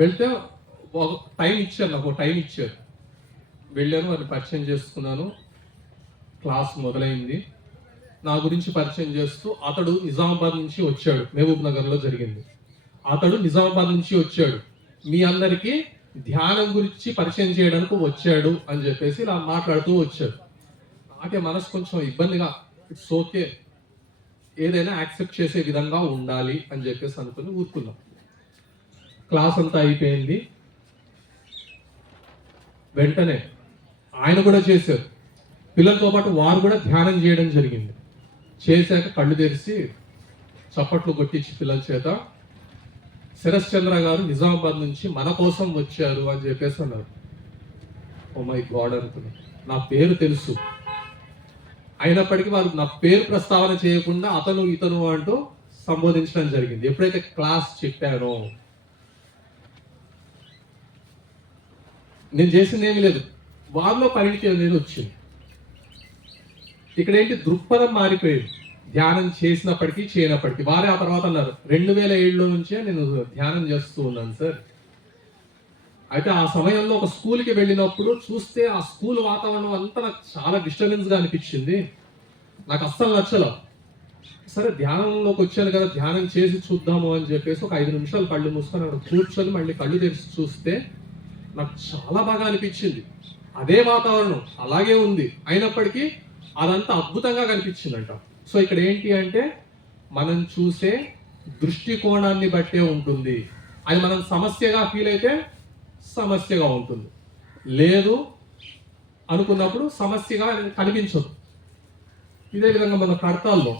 వెళ్తే ఒక టైం ఇచ్చారు, నాకు టైం ఇచ్చారు. వెళ్ళాను, వారిని పరిచయం చేసుకున్నాను. క్లాస్ మొదలైంది. నా గురించి పరిచయం చేస్తూ, అతడు నిజామాబాద్ నుంచి వచ్చాడు, మహబూబ్ నగర్లో జరిగింది. అతడు నిజామాబాద్ నుంచి వచ్చాడు, మీ అందరికీ ధ్యానం గురించి పరిచయం చేయడానికి వచ్చాడు అని చెప్పేసి ఇలా మాట్లాడుతూ వచ్చాడు. నాకే మనసు కొంచెం ఇబ్బందిగా, ఇట్స్ ఓకే, ఏదైనా యాక్సెప్ట్ చేసే విధంగా ఉండాలి అని చెప్పేసి అనుకుని ఊరుకున్నాం. క్లాస్ అంతా అయిపోయింది. వెంటనే ఆయన కూడా చేశారు. పిల్లలతో పాటు వారు కూడా ధ్యానం చేయడం జరిగింది. చేశాక కళ్ళు తెరిచి చప్పట్లు కొట్టించి పిల్లల చేత, శరత్ చంద్ర గారు నిజామాబాద్ నుంచి మన కోసం వచ్చారు అని చెప్పేసి అన్నారు. ఓ మై గాడ్ అనుకున్నా. నా పేరు తెలుసు, అయినప్పటికీ వారు నా పేరు ప్రస్తావన చేయకుండా అతను ఇతను అంటూ సంబోధించడం జరిగింది. ఎప్పుడైతే క్లాస్ చెప్పానో, నేను చేసింది ఏమీ లేదు, వారిలో పరిణితి అనేది వచ్చింది. ఇక్కడ ఏంటి, దృక్పథం మారిపోయింది. ధ్యానం చేసినప్పటికీ చేయనప్పటికీ. వారే ఆ తర్వాత అన్నారు, 2007లో నుంచే నేను ధ్యానం చేస్తూ ఉన్నాను సార్. అయితే ఆ సమయంలో ఒక స్కూల్కి వెళ్ళినప్పుడు చూస్తే ఆ స్కూల్ వాతావరణం అంతా నాకు చాలా డిస్టర్బెన్స్గా అనిపించింది. నాకు అస్సలు నచ్చలేదు. సరే ధ్యానంలోకి వచ్చాను కదా, ధ్యానం చేసి చూద్దాము అని చెప్పేసి ఒక 5 నిమిషాలు కళ్ళు మూసుకొని అక్కడ కూర్చొని మళ్ళీ కళ్ళు తెరిచి చూస్తే నాకు చాలా బాగా అనిపించింది. అదే వాతావరణం అలాగే ఉంది, అయినప్పటికీ అదంతా అద్భుతంగా కనిపించిందంట. సో ఇక్కడ ఏంటి అంటే, మనం చూసే దృష్టికోణాన్ని బట్టే ఉంటుంది. అది మనం సమస్యగా ఫీల్ అయితే సమస్యగా ఉంటుంది, లేదు అనుకున్నప్పుడు సమస్యగా కనిపించదు. ఇదే విధంగా మన కడతాల్లో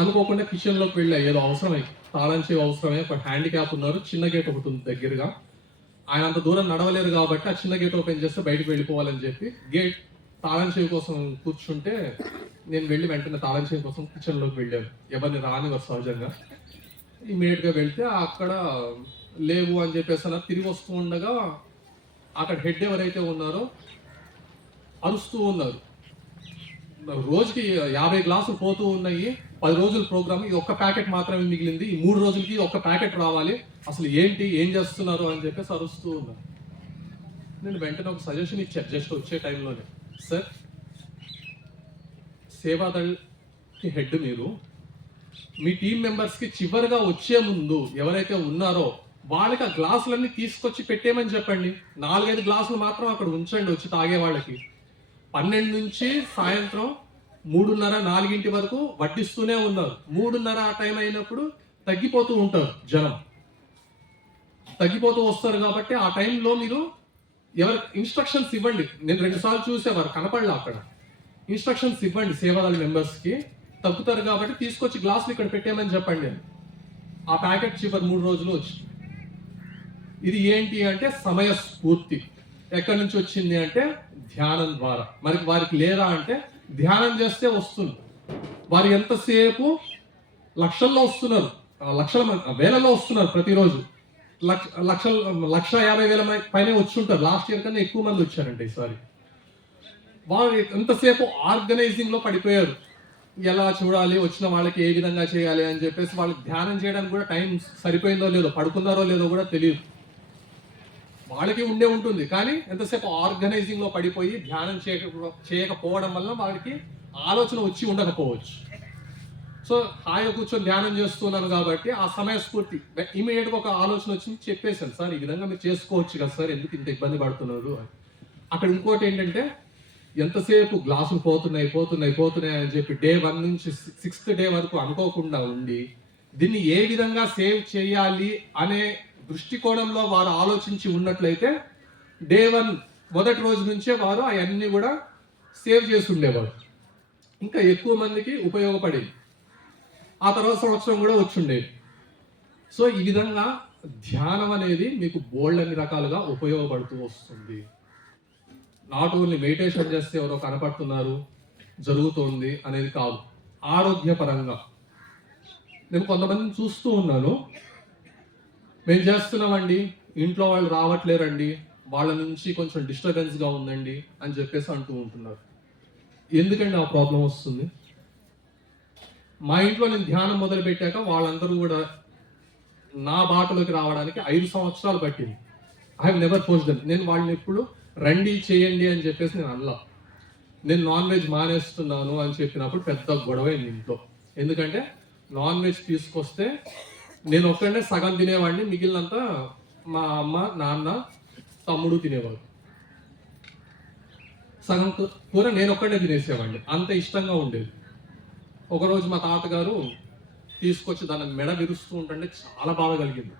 అనుకోకుండా కిచెన్లోకి వెళ్ళా, ఏదో అవసరమై, తాళం చెవి అవసరమై, ఒక హ్యాండిక్యాప్ ఉన్నారు, చిన్న గేట్ ఒకటి ఉంది దగ్గరగా, ఆయన అంత దూరం నడవలేరు కాబట్టి ఆ చిన్న గేట్ ఓపెన్ చేస్తే బయటకు వెళ్ళిపోవాలని చెప్పి గేట్ తాళం చెవి కోసం కూర్చుంటే, నేను వెళ్ళి వెంటనే తాళం చెవి కోసం కిచెన్లోకి వెళ్ళాను. ఎవరిని రానివ్వరు సహజంగా. ఇమీడియట్గా వెళ్తే అక్కడ లేవు అని చెప్పేసి అలా తిరిగి వస్తూ ఉండగా అక్కడ హెడ్ ఎవరైతే ఉన్నారో అరుస్తూ ఉన్నారు. రోజుకి 50 గ్లాసులు పోతూ ఉన్నాయి, 10 రోజుల ప్రోగ్రామ్, ఈ ఒక్క ప్యాకెట్ మాత్రమే మిగిలింది, ఈ 3 రోజులకి ఒక్క ప్యాకెట్ రావాలి, అసలు ఏంటి, ఏం చేస్తున్నారు అని చెప్పేసి అరుస్తూ ఉన్నారు. నేను వెంటనే ఒక సజెషన్ ఇచ్చాను జస్ట్ వచ్చే టైంలోనే. సార్, సేవాదళ్కి హెడ్ మీరు, మీ టీం మెంబర్స్కి చివరిగా వచ్చే ముందు ఎవరైతే ఉన్నారో వాళ్ళకి ఆ గ్లాసులన్నీ తీసుకొచ్చి పెట్టేయమని చెప్పండి. 4-5 గ్లాసులు మాత్రం అక్కడ ఉంచండి వచ్చి తాగే వాళ్ళకి. 12 నుంచి సాయంత్రం 3:30-4 వరకు వడ్డిస్తూనే ఉన్నారు. 3:30 ఆ టైం అయినప్పుడు తగ్గిపోతూ ఉంటారు, జనం తగ్గిపోతూ వస్తారు. కాబట్టి ఆ టైంలో మీరు ఎవరు ఇన్స్ట్రక్షన్స్ ఇవ్వండి. నేను 2 సార్లు చూసేవారు, కనపడలే అక్కడ. ఇన్స్ట్రక్షన్స్ ఇవ్వండి సేవాదళ మెంబర్స్కి, తగ్గుతారు కాబట్టి తీసుకొచ్చి గ్లాసులు ఇక్కడ పెట్టేయమని చెప్పండి. ఆ ప్యాకెట్ చివరి 3 రోజులు వచ్చి. ఇది ఏంటి అంటే సమయస్ఫూర్తి. ఎక్కడి నుంచి వచ్చింది అంటే ధ్యానం ద్వారా. మరి వారికి లేదా అంటే ధ్యానం చేస్తే వస్తుంది. వారు ఎంతసేపు లక్షల్లో వస్తున్నారు, లక్షల వేలలో వస్తున్నారు ప్రతిరోజు. 1,50,000 పైన వచ్చి ఉంటారు. లాస్ట్ ఇయర్ కన్నా ఎక్కువ మంది వచ్చారంటే ఈసారి. వారు ఎంతసేపు ఆర్గనైజింగ్ లో పడిపోయారు. ఎలా చూడాలి, వచ్చిన వాళ్ళకి ఏ విధంగా చేయాలి అని చెప్పేసి వాళ్ళకి ధ్యానం చేయడానికి కూడా టైం సరిపోయిందో లేదో, పడుకున్నారో లేదో కూడా తెలియదు. వాళ్ళకి ఉండే ఉంటుంది, కానీ ఎంతసేపు ఆర్గనైజింగ్ లో పడిపోయి ధ్యానం చేయకపోవడం వల్ల వాళ్ళకి ఆలోచన వచ్చి ఉండకపోవచ్చు. సో హాయిగా కూర్చొని ధ్యానం చేస్తున్నాను కాబట్టి ఆ సమయస్ఫూర్తి ఇమీడియట్గా ఒక ఆలోచన వచ్చింది, చెప్పేశాను, సార్ ఈ విధంగా మీరు చేసుకోవచ్చు కదా సార్, ఎందుకు ఇంత ఇబ్బంది పడుతున్నారు అని. అక్కడ ఇంకోటి ఏంటంటే ఎంతసేపు గ్లాసులు పోతున్నాయి అని చెప్పి డే 1 నుంచి 6th డే వరకు అనుకోకుండా ఉండి దీన్ని ఏ విధంగా సేవ్ చేయాలి అనే దృష్టికోణంలో వారు ఆలోచించి ఉన్నట్లయితే డే 1 మొదటి రోజు నుంచే వారు అవన్నీ కూడా సేవ్ చేసి ఉండేవారు. ఇంకా ఎక్కువ మందికి ఉపయోగపడేది. ఆ తర్వాత సంవత్సరం కూడా వచ్చి ఉండేది. సో ఈ విధంగా ధ్యానం అనేది మీకు బోల్డ్ అన్ని రకాలుగా ఉపయోగపడుతూ వస్తుంది. నాట్ ఓన్లీ మెడిటేషన్ చేస్తే ఎవరో కనపడుతున్నారు, జరుగుతోంది అనేది కాదు. ఆరోగ్యపరంగా నేను కొంతమందిని చూస్తూ ఉన్నాను, మేము చేస్తున్నామండి, ఇంట్లో వాళ్ళు రావట్లేరండి, వాళ్ళ నుంచి కొంచెం డిస్టర్బెన్స్గా ఉందండి అని చెప్పేసి అంటూ ఉంటున్నారు. ఎందుకండి ఆ ప్రాబ్లం వస్తుంది? మా ఇంట్లో నేను ధ్యానం మొదలు పెట్టాక వాళ్ళందరూ కూడా నా బాటలోకి రావడానికి 5 సంవత్సరాలు పట్టింది. I have never forced them. నేను వాళ్ళని ఎప్పుడు రండి చేయండి అని చెప్పేసి నేను అనలా. నేను నాన్ వెజ్ మానేస్తున్నాను అని చెప్పినప్పుడు పెద్ద గొడవైంది ఇంట్లో. ఎందుకంటే నాన్ వెజ్ తీసుకొస్తే నేను ఒక్కడే సగం తినేవాడిని, మిగిలినంతా మా అమ్మ, నాన్న, తమ్ముడు తినేవాడు. సగం కూర నేను ఒక్కడే తినేసేవాడిని, అంత ఇష్టంగా ఉండేది. ఒకరోజు మా తాతగారు తీసుకొచ్చి దాన్ని మెడ విరుస్తూ ఉంటుంటే చాలా బాధ కలిగింది.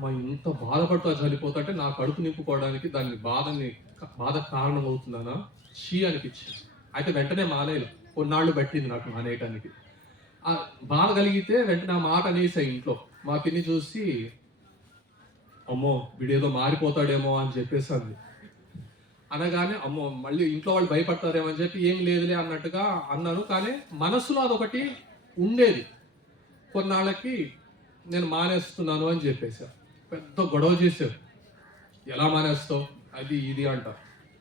మా ఇంత బాధపడుతూ చనిపోతుంటే నా కడుపు నింపుకోవడానికి దాన్ని బాధ కారణం అవుతున్నానా, చీ అనిపించింది. అయితే వెంటనే మానేయాలి, కొన్నాళ్ళు పట్టింది నాకు మానేయటానికి. ఆ బాధ కలిగితే వెంటనే ఆ మాట అనేసాయి ఇంట్లో. మా పిన్ని చూసి, అమ్మో వీడేదో మారిపోతాడేమో అని చెప్పేసి అంది. అనగానే అమ్మో మళ్ళీ ఇంట్లో వాళ్ళు భయపడతారేమో అని చెప్పి ఏం లేదులే అన్నట్టుగా అన్నాను. కానీ మనసులో అదొకటి ఉండేది. కొన్నాళ్ళకి నేను మానేస్తున్నాను అని చెప్పేసా. పెద్ద గొడవ చేశారు, ఎలా మానేస్తావు అది ఇది అంట.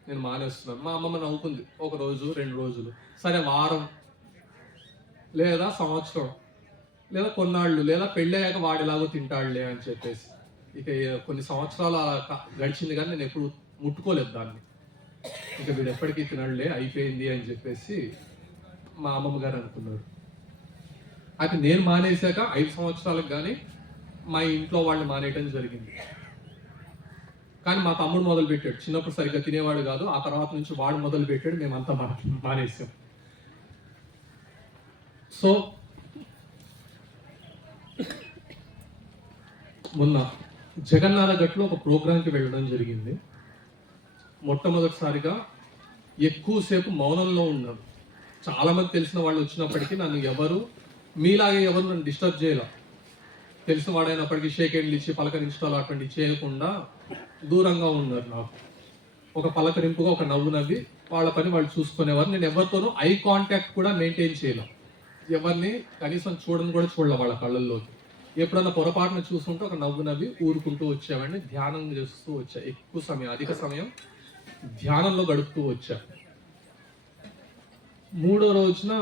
నేను మానేస్తున్నాను. మా అమ్మమ్మ నవ్వుకుంది. 1 రోజు 2 రోజులు, సరే వారం లేదా సంవత్సరం లేదా కొన్నాళ్ళు లేదా పెళ్ళయ్యాక వాడిలాగో తింటాడులే అని చెప్పేసి. ఇక కొన్ని సంవత్సరాలు గడిచింది కానీ నేను ఎప్పుడు ముట్టుకోలేదు దాన్ని. ఇక వీడు ఎప్పటికీ తినడులే, అయిపోయింది అని చెప్పేసి మా అమ్మమ్మ గారు అనుకున్నారు. అయితే నేను మానేశాక 5 సంవత్సరాలకు కానీ మా ఇంట్లో వాళ్ళు మానేయటం జరిగింది. కానీ మా తమ్ముడు మొదలు పెట్టాడు. చిన్నప్పుడు సరిగ్గా తినేవాడు కాదు, ఆ తర్వాత నుంచి వాడు మొదలు పెట్టాడు, మేమంతా మానేసాం. సో మొన్న జగన్నాథ గట్లో ఒక ప్రోగ్రాంకి వెళ్ళడం జరిగింది. మొట్టమొదటిసారిగా ఎక్కువసేపు మౌనంలో ఉన్నాను. చాలామంది తెలిసిన వాళ్ళు వచ్చినప్పటికీ నన్ను మీలాగే ఎవరు నన్ను డిస్టర్బ్ చేయాల. తెలిసిన వాడైనప్పటికీ షేక్ హ్యాండ్లు ఇచ్చి పలకరించడాలు అటువంటివి చేయకుండా దూరంగా ఉన్నారు. నాకు ఒక పలకరింపుగా ఒక నవ్వు నవ్వి వాళ్ళ పని వాళ్ళు చూసుకునేవారు. నేను ఎవరితోనూ ఐ కాంటాక్ట్ కూడా మెయింటైన్ చేయలేం. ఎవరిని కనీసం చూడలే వాళ్ళ కళ్ళల్లోకి. ఎప్పుడన్నా పొరపాటున చూసుకుంటే ఒక నవ్వు నవ్వి ఊరుకుంటూ వచ్చేవాడిని. ధ్యానం చేస్తూ వచ్చా. ఎక్కువ సమయం, అధిక సమయం ధ్యానంలో గడుపుతూ వచ్చా. మూడో రోజున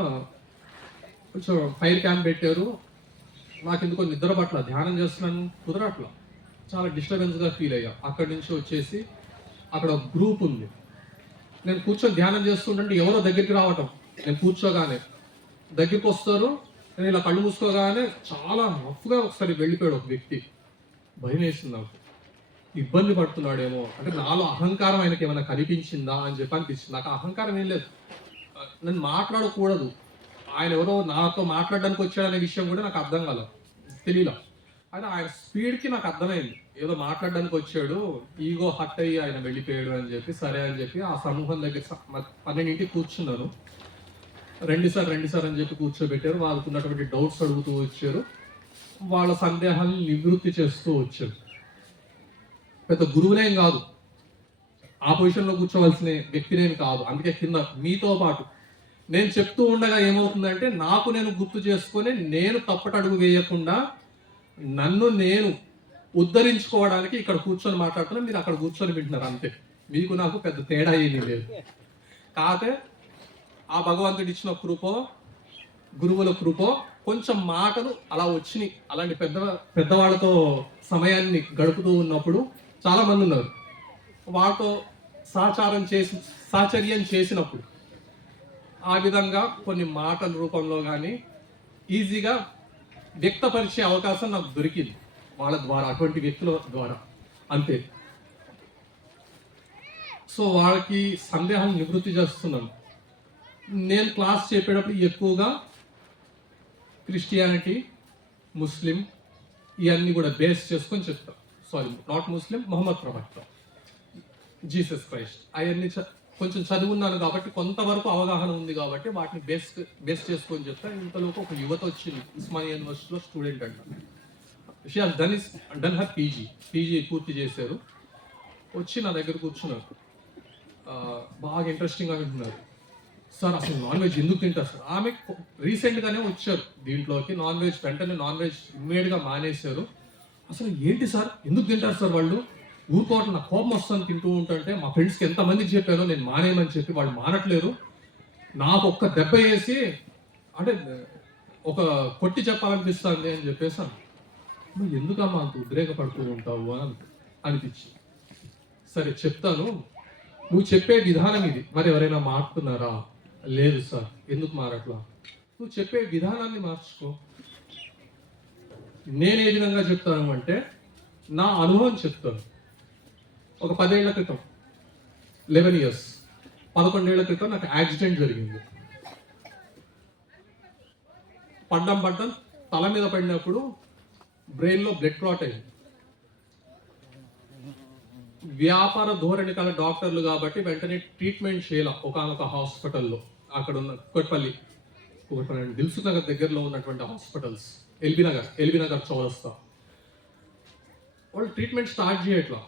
కొంచెం ఫైర్ క్యాంప్ పెట్టారు. నాకు ఎందుకో నిద్ర పట్ల, ధ్యానం చేస్తున్నాను కుదరట్లా, చాలా డిస్టర్బెన్స్గా ఫీల్ అయ్యా. అక్కడి నుంచి వచ్చేసి అక్కడ ఒక గ్రూప్ ఉంది. నేను కూర్చొని ధ్యానం చేస్తుంటే ఎవరో దగ్గరికి రావటం, నేను కూర్చోగానే దగ్గరికి వస్తారు. నేను ఇలా కళ్ళు మూసుకోగానే చాలా రఫ్గా ఒకసారి వెళ్ళిపోయాడు ఒక వ్యక్తి. భయం వేసింది నాకు, ఇబ్బంది పడుతున్నాడేమో, అంటే నాలో అహంకారం ఆయనకి ఏమైనా కనిపించిందా అని చెప్పి అనిపించింది. నాకు అహంకారం ఏం లేదు, నేను మాట్లాడకూడదు, ఆయన ఎవరో నాతో మాట్లాడడానికి వచ్చాడనే విషయం కూడా నాకు అర్థం కాలేదు, తెలియలా. అయితే ఆయన స్పీడ్కి నాకు అర్థమైంది ఏదో మాట్లాడడానికి వచ్చాడు, ఈగో హట్ అయ్యి ఆయన వెళ్ళిపోయాడు అని చెప్పి సరే అని చెప్పి ఆ సమూహం దగ్గర 12ంటికి కూర్చున్నాను. రండి సార్ అని చెప్పి కూర్చోబెట్టారు. వాళ్ళకు ఉన్నటువంటి డౌట్స్ అడుగుతూ వచ్చారు, వాళ్ళ సందేహాలను నివృత్తి చేస్తూ వచ్చారు. పెద్ద గురువునేం కాదు, ఆ పొజిషన్లో కూర్చోవలసిన వ్యక్తినేం కాదు, అందుకే కింద మీతో పాటు నేను చెప్తూ ఉండగా ఏమవుతుందంటే నాకు నేను గుర్తు చేసుకొని నేను తప్పటడుగు వేయకుండా నన్ను నేను ఉద్ధరించుకోవడానికి ఇక్కడ కూర్చొని మాట్లాడుతున్నా, మీరు అక్కడ కూర్చొని వింటున్నారు అంతే. మీకు నాకు పెద్ద తేడా ఏమీ లేదు. కాకపోతే ఆ భగవంతుడు ఇచ్చిన కృపో గురువుల కృపో కొంచెం మాటలు అలా వచ్చినాయి. అలాంటి పెద్దవాళ్ళతో సమయాన్ని గడుపుతూ ఉన్నప్పుడు చాలా మంది ఉన్నారు, వాళ్ళతో సాచర్యం చేసినప్పుడు ఆ విధంగా కొన్ని మాటల రూపంలో కానీ ఈజీగా వ్యక్తపరిచే అవకాశం నాకు దొరికింది వాళ్ళ ద్వారా, అటువంటి వ్యక్తుల ద్వారా అంతే. సో వాళ్ళకి సందేహాలు నివృత్తి చేస్తున్నాను. నేను క్లాస్ చెప్పేటప్పుడు ఎక్కువగా క్రిస్టియానిటీ, ముస్లిం ఇవన్నీ కూడా బేస్ చేసుకొని చెప్తాను. సారీ, నాట్ ముస్లిం, మొహమ్మద్ ప్రవక్త, జీసస్ క్రైస్ట్, అవన్నీ కొంచెం చదువున్నాను కాబట్టి కొంతవరకు అవగాహన ఉంది కాబట్టి వాటిని బేస్ చేసుకొని చెప్తాను. ఇంతలోపు ఒక యువత వచ్చింది, ఉస్మానియా యూనివర్సిటీలో స్టూడెంట్ అంట. She has done her PG పూర్తి చేశారు. వచ్చి నా దగ్గర కూర్చున్నారు, బాగా ఇంట్రెస్టింగ్గా వింటున్నారు. సార్ అసలు నాన్ వెజ్ ఎందుకు తింటారు సార్? ఆమె రీసెంట్గానే వచ్చారు దీంట్లోకి, నాన్ వెజ్ వెంటనే నాన్ వెజ్ ఇమ్మీడియట్గా మానేశారు. అసలు ఏంటి సార్ ఎందుకు తింటారు సార్ వాళ్ళు? ఊరుకోవటం, నాకు కోపం వస్తుంది తింటూ ఉంటుంటే. మా ఫ్రెండ్స్కి ఎంతమందికి చెప్పానో నేను మానేయమని చెప్పి, వాళ్ళు మానట్లేరు. నాకు ఒక్క దెబ్బ వేసి అంటే ఒక కొట్టి చెప్పాలనిపిస్తుంది అని చెప్పేసాను. నువ్వు ఎందుకమ్మా అంత ఉద్రేకపడుతూ ఉంటావు అని అనిపించింది. సరే చెప్తాను, నువ్వు చెప్పే విధానం ఇది, మరి ఎవరైనా మారుతున్నారా? లేదు సార్. ఎందుకు మారట్లా? నువ్వు చెప్పే విధానాన్ని మార్చుకో. నేను ఏ విధంగా చెప్తాను అంటే నా అనుభవం చెప్తాను. ఒక 10 ఏళ్ల క్రితం, 11 years, 11 ఏళ్ల క్రితం నాకు యాక్సిడెంట్ జరిగింది. పడ్డం తల మీద పడినప్పుడు బ్రెయిన్లో బ్లడ్ క్లాట్ అయింది. వ్యాపార ధోరణి కల డాక్టర్లు కాబట్టి వెంటనే ట్రీట్మెంట్ చేయాల ఒకనొక హాస్పిటల్లో, అక్కడ ఉన్న కుకట్పల్లి దిల్సుఖ్ నగర్ దగ్గరలో ఉన్నటువంటి హాస్పిటల్స్, ఎల్బీ నగర్ చౌరస్తా. వాళ్ళు ట్రీట్మెంట్ స్టార్ట్ చేయట్లా,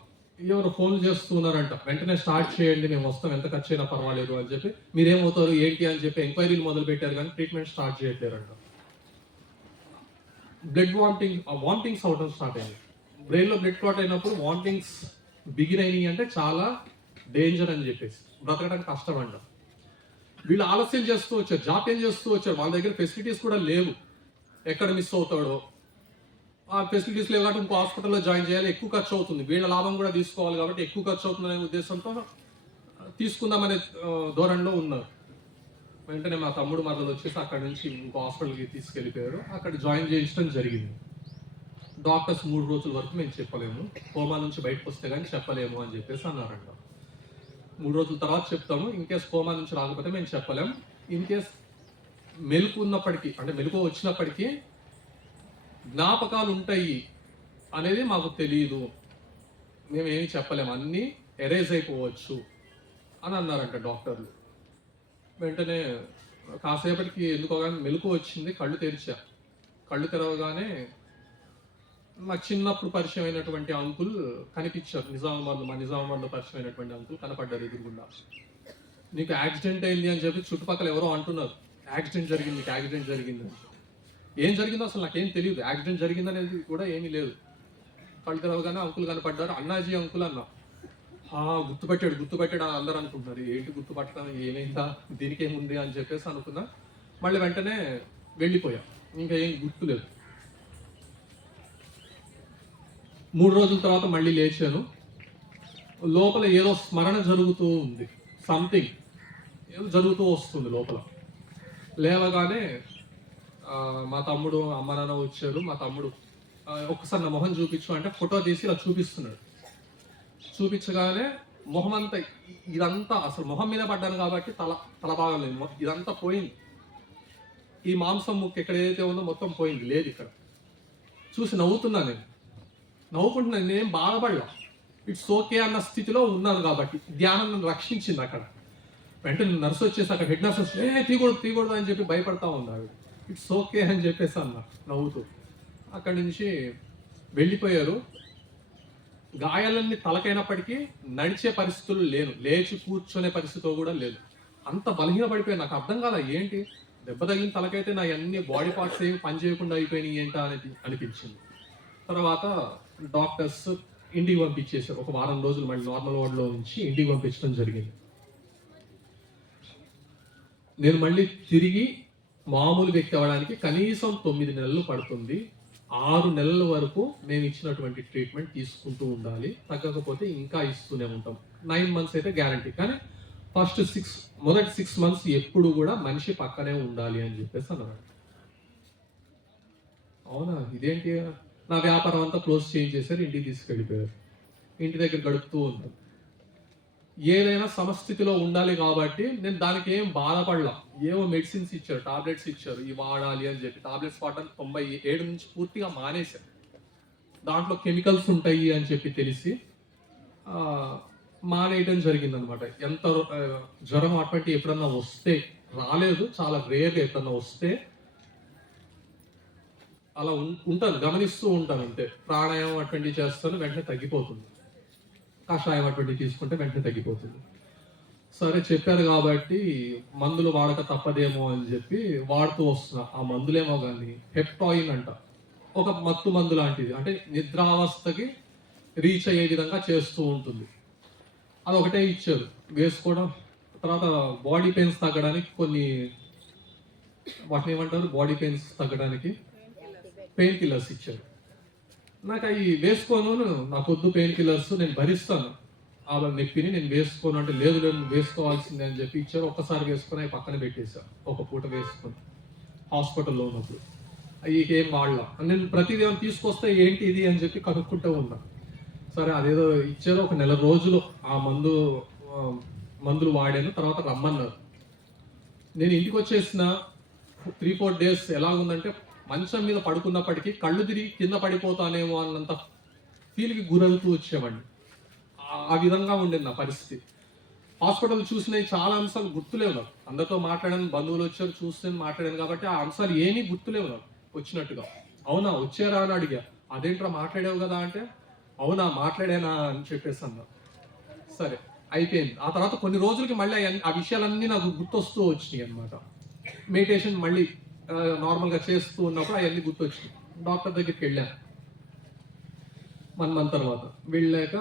ఎవరు ఫోన్ చేస్తున్నారంట, వెంటనే స్టార్ట్ చేయండి మేము వస్తాం, ఎంత ఖర్చు అయినా పర్వాలేదు అని చెప్పి. మీరేమవుతారు ఏంటి అని చెప్పి ఎంక్వైరీలు మొదలు పెట్టారు కానీ ట్రీట్మెంట్ స్టార్ట్ చేయట్లేరంట. బ్లడ్ వామిటింగ్స్ అవడం స్టార్ట్ అయింది. బ్రెయిన్లో బ్లడ్ క్లాట్ అయినప్పుడు వామిటింగ్స్ బిగిన్ అయినాయి అంటే చాలా డేంజర్ అని చెప్పేసి, బ్రతకడానికి కష్టం అంట. వీళ్ళు ఆలస్యం చేస్తూ వచ్చారు, జాప్యం చేస్తూ వచ్చారు. వాళ్ళ దగ్గర ఫెసిలిటీస్ కూడా లేవు, ఎక్కడ మిస్ అవుతాడో. ఆ ఫెసిలిటీస్ లేవు కాబట్టి ఇంకో హాస్పిటల్లో జాయిన్ చేయాలి, ఎక్కువ ఖర్చు అవుతుంది, వీళ్ళ లాభం కూడా తీసుకోవాలి కాబట్టి ఎక్కువ ఖర్చు అవుతుందనే ఉద్దేశంతో తీసుకుందామనే ధోరణిలో ఉన్నారు. వెంటనే మా తమ్ముడు మరదలు వచ్చేసి అక్కడ నుంచి ఇంకో హాస్పిటల్కి తీసుకెళ్ళిపోయారు. అక్కడ జాయిన్ చేయించడం జరిగింది. డాక్టర్స్ 3 రోజుల వరకు మేము చెప్పలేము, కోమా నుంచి బయటకు వస్తే కానీ చెప్పలేము అని చెప్పేసి అన్నారంట. 3 రోజుల తర్వాత చెప్తాము, ఇన్ కేస్ కోమా నుంచి రాకపోతే మేము చెప్పలేం. ఇన్ కేస్ మెలకు ఉన్నప్పటికీ, అంటే మెలకు వచ్చినప్పటికీ జ్ఞాపకాలు ఉంటాయి అనేది మాకు తెలియదు, మేమేమి చెప్పలేము, అన్నీ ఎరేజ్ అయిపోవచ్చు అని అన్నారంట డాక్టర్లు. వెంటనే కాసేపటికి ఎందుకో కానీ మెలకు వచ్చింది, కళ్ళు తెరిచా. కళ్ళు తెరవగానే నాకు చిన్నప్పుడు పరిచయం అయినటువంటి అంకుల్ కనిపించారు. నిజామాబాద్లో పరిచయం అయినటువంటి అంకుల్ కనపడ్డారు ఎదురుగుండా. నీకు యాక్సిడెంట్ అయింది అని చెప్పి చుట్టుపక్కల ఎవరో అంటున్నారు, యాక్సిడెంట్ జరిగింది. ఏం జరిగిందో అసలు నాకేం తెలియదు, యాక్సిడెంట్ జరిగిందనేది కూడా ఏమీ లేదు. కళ్ళు తెరవగానే అంకుల్ కనపడ్డారు. అన్నాజీ అంకుల్ అన్నా. గుర్తుపెట్టాడు అని అందరూ అనుకుంటున్నారు. ఏంటి గుర్తుపట్టడం, ఏమైందా, దీనికి ఏముంది అని చెప్పేసి అనుకున్నా. మళ్ళీ వెంటనే వెళ్ళిపోయా, ఇంకా ఏం గుర్తులేదు. 3 రోజుల తర్వాత మళ్ళీ లేచాను. లోపల ఏదో స్మరణ జరుగుతూ ఉంది, సంథింగ్ ఏదో జరుగుతూ వస్తుంది లోపల. లేవగానే మా తమ్ముడు, అమ్మ నాన్న వచ్చారు. మా తమ్ముడు ఒక్కసారి నా మొహం చూపించు అంటే ఫోటో తీసి ఇలా చూపిస్తున్నాడు. చూపించగానే మొహం అంతా, ఇదంతా అసలు మొహం మీద పడ్డాను కాబట్టి తల భాగం లేదు, ఇదంతా పోయింది. ఈ మాంసం ముక్క ఎక్కడ ఏదైతే ఉందో మొత్తం పోయింది, లేదు ఇక్కడ. చూసి నవ్వుతున్నా, నేను నవ్వుకుంటున్నాను, నేనేం బాధపడలా. ఇట్స్ ఓకే అన్న స్థితిలో ఉన్నాను కాబట్టి ధ్యానం నన్ను రక్షించింది. అక్కడ వెంటనే నర్సు వచ్చేసి, అక్కడ హెడ్ నర్స్ వచ్చి తీయకూడదు అని చెప్పి భయపడతా ఉన్నాడు. ఇట్స్ ఓకే అని చెప్పేసి అన్న నవ్వుతూ. అక్కడి నుంచి వెళ్ళిపోయారు. గాయాలన్నీ తలకైనప్పటికీ నడిచే పరిస్థితులు లేను, లేచి కూర్చునే పరిస్థితిలో కూడా లేదు. అంత బలహీన పడిపోయాను. నాకు అర్థం కాదా, ఏంటి దెబ్బ తగిలిన తలకైతే నా అన్ని బాడీ పార్ట్స్ ఏమి పని చేయకుండా అయిపోయినాయి ఏంటా అనేది అనిపించింది. తర్వాత డాక్టర్స్ ఇంటికి పంపించేశారు. ఒక వారం రోజులు మళ్ళీ నార్మల్ వార్డులో నుంచి ఇంటికి పంపించడం జరిగింది. నేను మళ్ళీ తిరిగి మామూలు వ్యక్తి అవ్వడానికి కనీసం 9 నెలలు పడుతుంది. 6 నెలల వరకు మేము ఇచ్చినటువంటి ట్రీట్మెంట్ తీసుకుంటూ ఉండాలి, తగ్గకపోతే ఇంకా ఇస్తూనే ఉంటాం. 9 మంత్స్ అయితే గ్యారంటీ, కానీ మొదటి 6 మంత్స్ ఎప్పుడు కూడా మనిషి పక్కనే ఉండాలి అని చెప్పేసి అన్నాడు. అవునా, ఇదేంటి, నా వ్యాపారం అంతా క్లోజ్ చేయించేశారు, ఇంటికి తీసుకెళ్ళిపోయారు. ఇంటి దగ్గర గడుపుతూ ఉన్నాను. ఏదైనా సమస్థితిలో ఉండాలి కాబట్టి నేను దానికి ఏం బాధపడలా. ఏవో మెడిసిన్స్ ఇచ్చారు, టాబ్లెట్స్ ఇచ్చారు, ఇవి వాడాలి అని చెప్పి టాబ్లెట్స్ వాడడం 97 నుంచి పూర్తిగా మానేశాను. దాంట్లో కెమికల్స్ ఉంటాయి అని చెప్పి తెలిసి మానేయడం జరిగింది అనమాట. ఎంత జ్వరం అటువంటి ఎప్పుడన్నా వస్తే, రాలేదు, చాలా రేర్గా ఎప్పుడన్నా వస్తే అలా ఉంటాను, గమనిస్తూ ఉంటాను అంతే. ప్రాణాయామం అటువంటివి చేస్తాను, వెంటనే తగ్గిపోతుంది. కషాయం అటువంటివి తీసుకుంటే వెంటనే తగ్గిపోతుంది. సరే చెప్పారు కాబట్టి మందులు వాడక తప్పదేమో అని చెప్పి వాడుతూ వస్తున్నా. ఆ మందులేమో కానీ హెప్టాయిన్ అంట, ఒక మత్తు మందు లాంటిది, అంటే నిద్రావస్థకి రీచ్ అయ్యే విధంగా చేస్తూ ఉంటుంది. అదొకటే ఇచ్చారు వేసుకోవడం. తర్వాత బాడీ పెయిన్స్ తగ్గడానికి కొన్ని, వాటిని ఏమంటారు, బాడీ పెయిన్స్ తగ్గడానికి పెయిన్ కిల్లర్స్ ఇచ్చారు. నాకు అవి వేసుకోను, నాకు వద్దు పెయిన్ కిల్లర్స్, నేను భరిస్తాను ఆ నొప్పిని, నేను వేసుకోను అంటే, లేదు వేసుకోవాల్సిందే అని చెప్పి ఇచ్చారు. ఒక్కసారి వేసుకొని అవి పక్కన పెట్టేశాను, ఒక పూట వేసుకొని హాస్పిటల్లో ఉన్నప్పుడు. అవి ఏం వాడలా. నేను ప్రతిదీ తీసుకొస్తే ఏంటి ఇది అని చెప్పి కనుక్కుంటూ ఉన్నా. సరే అదేదో ఇచ్చారు, ఒక 1 నెల రోజులు ఆ మందులు వాడాను. తర్వాత రమ్మన్నారు. నేను ఇంటికి వచ్చేసిన 3-4 డేస్ ఎలా ఉందంటే, మంచం మీద పడుకున్నప్పటికీ కళ్ళు తిరిగి కింద పడిపోతానేమో అన్నంత ఫీల్కి గురవుతూ వచ్చేవాడిని. ఆ విధంగా ఉండేది నా పరిస్థితి. హాస్పిటల్ చూసినవి చాలా అంశాలు గుర్తులేవు నాకు. అందరితో మాట్లాడాను, బంధువులు వచ్చారు చూస్తే మాట్లాడాను కాబట్టి ఆ అంశాలు ఏమీ గుర్తులేవు నాకు వచ్చినట్టుగా. అవునా వచ్చారా అని అడిగా. అదేంట్రా మాట్లాడావు కదా అంటే, అవునా మాట్లాడానా అని చెప్పేసి అన్నా. సరే అయిపోయింది. ఆ తర్వాత కొన్ని రోజులకి మళ్ళీ ఆ విషయాలన్నీ నాకు గుర్తొస్తూ వచ్చినాయి అనమాట. మెడిటేషన్ మళ్ళీ నార్మల్గా చేస్తూ ఉన్నప్పుడు అవన్నీ గుర్తొచ్చినాయి. డాక్టర్ దగ్గరికి వెళ్ళాను 1 మంత్ తర్వాత. వెళ్ళాక,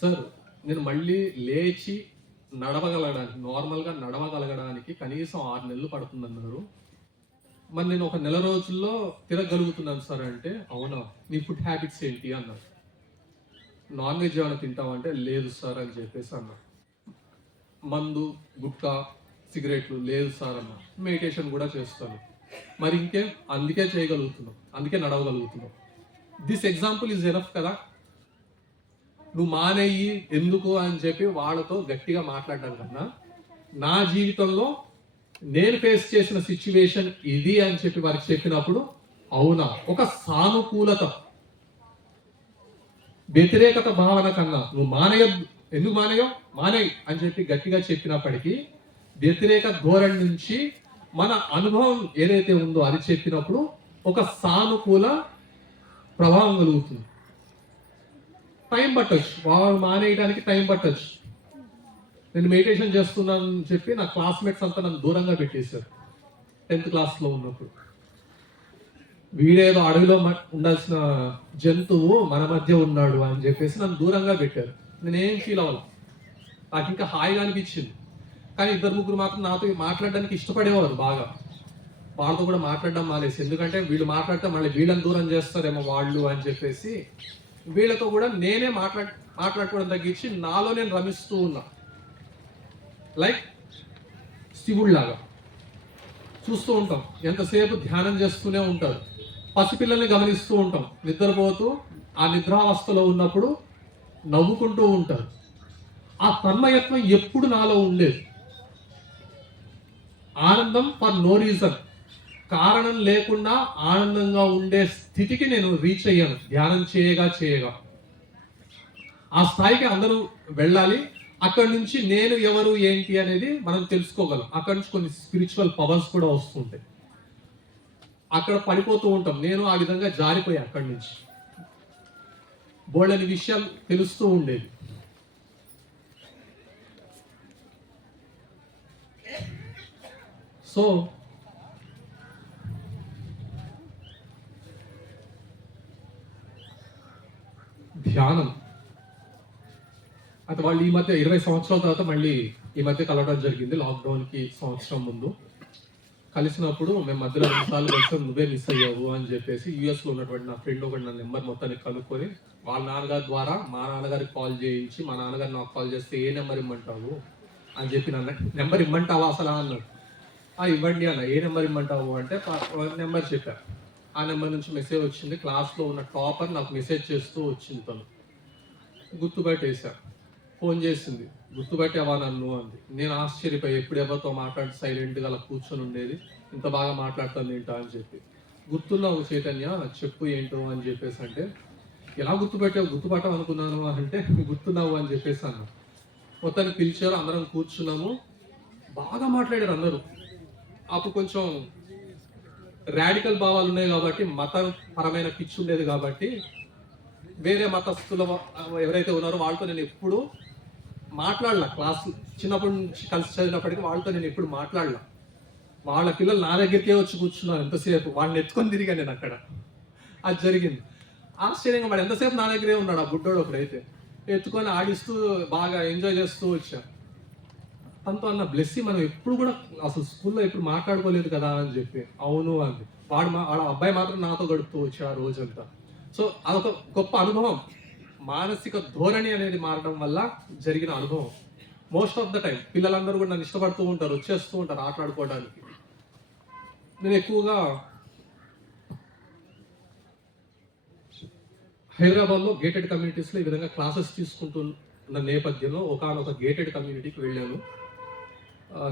సార్ నేను మళ్ళీ లేచి నడవగలగడానికి, నార్మల్గా నడవగలగడానికి కనీసం 6 నెలలు పడుతుందన్నారు. మరి నేను ఒక 1 నెల రోజుల్లో తిరగలుగుతున్నాను సార్ అంటే, అవునా, నీ ఫుడ్ హ్యాబిట్స్ ఏంటి అన్నారు. నాన్ వెజ్ ఏమైనా తింటామంటే, లేదు సార్ అని చెప్పేసి అన్నా. మందు, గుట్కా, సిగరెట్లు లేదు సార్ అన్న. మెడిటేషన్ కూడా చేస్తాను. మరి ఇంకేం, అందుకే చేయగలుగుతున్నాం, అందుకే నడవగలుగుతున్నాం. దిస్ ఎగ్జాంపుల్ ఈజ్ ఎనఫ్ కదా. నువ్వు మానేయి ఎందుకు అని చెప్పి వాళ్ళతో గట్టిగా మాట్లాడడం కన్నా, నా జీవితంలో నేను ఫేస్ చేసిన సిచ్యువేషన్ ఇది అని చెప్పి వారికి చెప్పినప్పుడు, అవునా, ఒక సానుకూలత, వ్యతిరేకత భావన కన్నా నువ్వు మానేయద్దు, ఎందుకు మానేయ్ అని చెప్పి గట్టిగా చెప్పినప్పటికీ, వ్యతిరేక ధోరణి నుంచి మన అనుభవం ఏదైతే ఉందో అది చెప్పినప్పుడు ఒక సానుకూల ప్రభావం కలుగుతుంది. టైం పట్టచ్చు, వాళ్ళు మానేయడానికి టైం పట్టచ్చు. నేను మెడిటేషన్ చేస్తున్నానని చెప్పి నా క్లాస్మేట్స్ అంతా నన్ను దూరంగా పెట్టేశారు 10th క్లాస్లో ఉన్నప్పుడు. వీడేదో అడవిలో ఉండాల్సిన జంతువు మన మధ్య ఉన్నాడు అని చెప్పేసి నన్ను దూరంగా పెట్టారు. నేనేం ఫీల్ అవ్వాలి, నాకు ఇంకా హాయిగా అనిపించింది. కానీ ఇద్దరు ముగ్గురు మాత్రం నాతో మాట్లాడడానికి ఇష్టపడేవారు బాగా. వాళ్ళతో కూడా మాట్లాడడం మానేసి, ఎందుకంటే వీళ్ళు మాట్లాడితే మళ్ళీ వీళ్ళని దూరం చేస్తారేమో వాళ్ళు అని చెప్పేసి వీళ్ళతో కూడా నేనే మాట్లాడుకోవడం తగ్గించి నాలో నేను రమిస్తూ ఉన్నా. లైక్ శివుడిలాగా చూస్తూ ఉంటాం, ఎంతసేపు ధ్యానం చేస్తూనే ఉంటారు. పసిపిల్లల్ని గమనిస్తూ ఉంటాం, నిద్రపోతూ ఆ నిద్రావస్థలో ఉన్నప్పుడు నవ్వుకుంటూ ఉంటారు. ఆ తన్మయత్వం ఎప్పుడు నాలో ఉండేది. ఆనందం ఫర్ నో రీజన్, కారణం లేకుండా ఆనందంగా ఉండే స్థితికి నేను రీచ్ అయ్యాను ధ్యానం చేయగా. ఆ స్థాయికి అందరూ వెళ్ళాలి. అక్కడి నుంచి నేను ఎవరు ఏంటి అనేది మనం తెలుసుకోగలం. అక్కడి నుంచి కొన్ని స్పిరిచువల్ పవర్స్ కూడా వస్తుంటాయి. అక్కడ పడిపోతూ ఉంటాం. నేను ఆ విధంగా జారిపోయా. అక్కడి నుంచి బోల్డని విషయాలు తెలుస్తూ ఉండేది. సో ధ్యానం అయితే వాళ్ళు ఈ మధ్య 20 సంవత్సరాల తర్వాత మళ్ళీ ఈ మధ్య కలవడం జరిగింది. లాక్డౌన్కి సంవత్సరం ముందు కలిసినప్పుడు మేము మధ్యలో 2 సార్లు కలిసి నువ్వే మిస్ అయ్యావు అని చెప్పేసి యూఎస్లో ఉన్నటువంటి నా ఫ్రెండ్ ఒకటి నా నెంబర్ మొత్తాన్ని కనుక్కొని వాళ్ళ నాన్నగారి ద్వారా మా నాన్నగారికి కాల్ చేయించి, మా నాన్నగారు నాకు కాల్ చేస్తే ఏ నెంబర్ ఇమ్మంటావు అని చెప్పి నన్ను, నెంబర్ ఇమ్మంటావా అసలు అన్నాడు. ఇవ్వండి అన్న. ఏ నెంబర్ ఇమ్మంటావు అంటే నెంబర్ చెప్పా. ఆ నెంబర్ నుంచి మెసేజ్ వచ్చింది. క్లాస్లో ఉన్న టాపర్ నాకు మెసేజ్ చేస్తూ వచ్చింది. తను గుర్తుపట్టేశా. ఫోన్ చేసింది, గుర్తుపట్టావా నన్ను అంది. నేను ఆశ్చర్యపోయి, ఎప్పుడు ఎవరితో మాట్లాడి సైలెంట్గా అలా కూర్చొని ఉండేది, ఇంత బాగా మాట్లాడుతుంది ఏంటా అని చెప్పి. గుర్తున్నావు చైతన్య, చెప్పు ఏంటో అని చెప్పేసి అంటే, ఎలా గుర్తుపట్టావు? గుర్తుపట్టావు అనుకున్నాను అంటే, గుర్తున్నావు అని చెప్పేసి అన్నా. మొత్తాన్ని పిలిచారు, అందరం కూర్చున్నాము. బాగా మాట్లాడారు అందరూ. అప్పుడు కొంచెం రాడికల్ భావాలు ఉన్నాయి కాబట్టి, మతపరమైన పిచ్చి ఉండేది కాబట్టి, వేరే మతస్థుల ఎవరైతే ఉన్నారో వాళ్ళతో నేను ఎప్పుడు మాట్లాడలా. క్లాస్ చిన్నప్పటి నుంచి కలిసి చదివినప్పటికీ వాళ్ళతో నేను ఎప్పుడు మాట్లాడలా. వాళ్ళ పిల్లలు నా దగ్గరికే వచ్చి కూర్చున్నారు ఎంతసేపు. వాళ్ళని ఎత్తుకొని తిరిగా నేను అక్కడ. అది జరిగింది. ఆశ్చర్యంగా వాడు ఎంతసేపు నా దగ్గరే ఉన్నాడు. ఆ బుడ్డోడు ఒకడైతే ఎత్తుకొని ఆడిస్తూ బాగా ఎంజాయ్ చేస్తూ వచ్చా. తనతో అన్న, బ్లెస్సి మనం ఎప్పుడు కూడా అసలు స్కూల్లో ఎప్పుడు మాట్లాడుకోలేదు కదా అని చెప్పి. అవును అంది. వాళ్ళ అబ్బాయి మాత్రం నాతో గడుపుతూ వచ్చా ఆ రోజంతా. సో అదొక గొప్ప అనుభవం. మానసిక ధోరణి అనేది మారడం వల్ల జరిగిన అనుభవం. మోస్ట్ ఆఫ్ ద టైం పిల్లలందరూ కూడా నన్ను ఇష్టపడుతూ ఉంటారు, వచ్చేస్తూ ఉంటారు ఆటలాడుకోవడానికి. నేను ఎక్కువగా హైదరాబాద్లో గేటెడ్ కమ్యూనిటీస్లో ఈ విధంగా క్లాసెస్ తీసుకుంటున్న నేపథ్యంలో ఒకనొక గేటెడ్ కమ్యూనిటీకి వెళ్ళాను.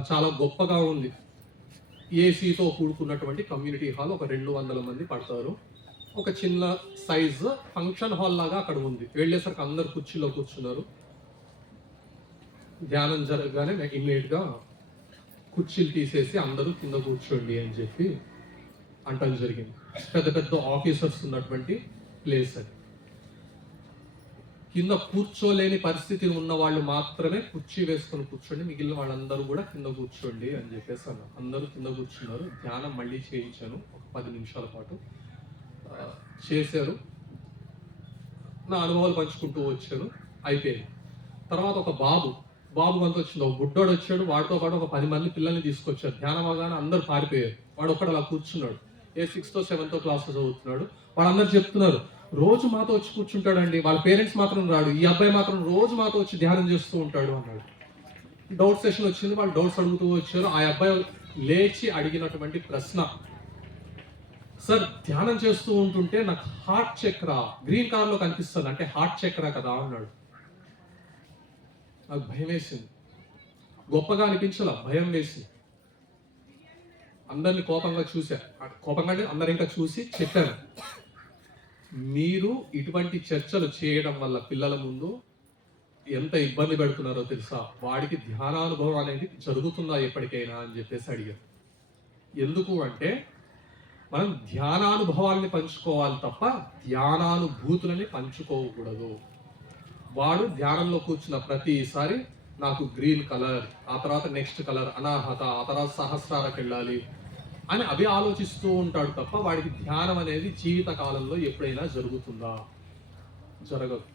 చాలా గొప్పగా ఉంది. ఏసీతో కూడుకున్నటువంటి కమ్యూనిటీ హాల్. ఒక 200 మంది పడతారు. ఒక చిన్న సైజు ఫంక్షన్ హాల్ లాగా అక్కడ ఉంది. వెళ్ళేసరికి అందరు కుర్చీలో కూర్చున్నారు. ధ్యానం జరగగానే ఇమ్మీడియట్గా కుర్చీలు తీసేసి అందరూ కింద కూర్చోండి అని చెప్పి అంటం జరిగింది. పెద్ద పెద్ద ఆఫీసర్స్ ఉన్నటువంటి ప్లేస్ అది. కింద కూర్చోలేని పరిస్థితి ఉన్న వాళ్ళు మాత్రమే కుర్చీ వేసుకొని కూర్చోండి, మిగిలిన వాళ్ళందరూ కూడా కింద కూర్చోండి అని చెప్పేసి అన్నారు. అందరూ కింద కూర్చున్నారు. ధ్యానం మళ్ళీ చేయించాను. ఒక 10 నిమిషాల పాటు చేశారు. నా అనుభవాలు పంచుకుంటూ వచ్చాను. అయిపోయింది. తర్వాత ఒక బాబు అంత వచ్చింది. ఒక బుడ్డోడు వచ్చాడు. వాడితో పాటు ఒక 10 మంది పిల్లల్ని తీసుకొచ్చారు. ధ్యానం అవగానే అందరూ పారిపోయారు. వాడు ఒక్కడు అలా కూర్చున్నాడు. 6th or 7th క్లాస్ చదువుతున్నాడు. వాళ్ళందరూ చెప్తున్నారు, రోజు మాతో వచ్చి కూర్చుంటాడండి, వాళ్ళ పేరెంట్స్ మాత్రం రాడు, ఈ అబ్బాయి మాత్రం రోజు మాతో వచ్చి ధ్యానం చేస్తూ ఉంటాడు అన్నాడు. డౌట్ సెషన్ వచ్చింది. వాళ్ళు డౌట్స్ అడుగుతూ వచ్చారు. ఆ అబ్బాయి లేచి అడిగినటువంటి ప్రశ్న, సార్ ధ్యానం చేస్తూ ఉంటుంటే నాకు హార్ట్ చక్ర గ్రీన్ కలర్ లో కనిపిస్తుంది, అంటే హార్ట్ చక్ర కదా అన్నాడు. నాకు భయం వేసింది. గొప్పగా అనిపించలా, భయం వేసింది. అందరిని కోపంగా చూసా. కోపంగా అంటే అందరు ఇంకా చూసి చెప్పాను, మీరు ఇటువంటి చర్చలు చేయడం వల్ల పిల్లల ముందు ఎంత ఇబ్బంది పెడుతున్నారో తెలుసా? వాడికి ధ్యానానుభవం అనేది జరుగుతుందా ఎప్పటికైనా అని చెప్పేసి అడిగారు. ఎందుకు అంటే మనం ధ్యానానుభవాల్ని పంచుకోవాలి తప్ప ధ్యానానుభూతులని పంచుకోకూడదు. వాడు ధ్యానంలో కూర్చున్న ప్రతిసారి నాకు గ్రీన్ కలర్, ఆ తర్వాత నెక్స్ట్ కలర్ అనాహత, ఆ తర్వాత సహస్రాలకు వెళ్ళాలి అని అవి ఆలోచిస్తూ ఉంటాడు తప్ప వాడికి ధ్యానం అనేది జీవిత కాలంలో ఎప్పుడైనా జరుగుతుందా? జరగదు.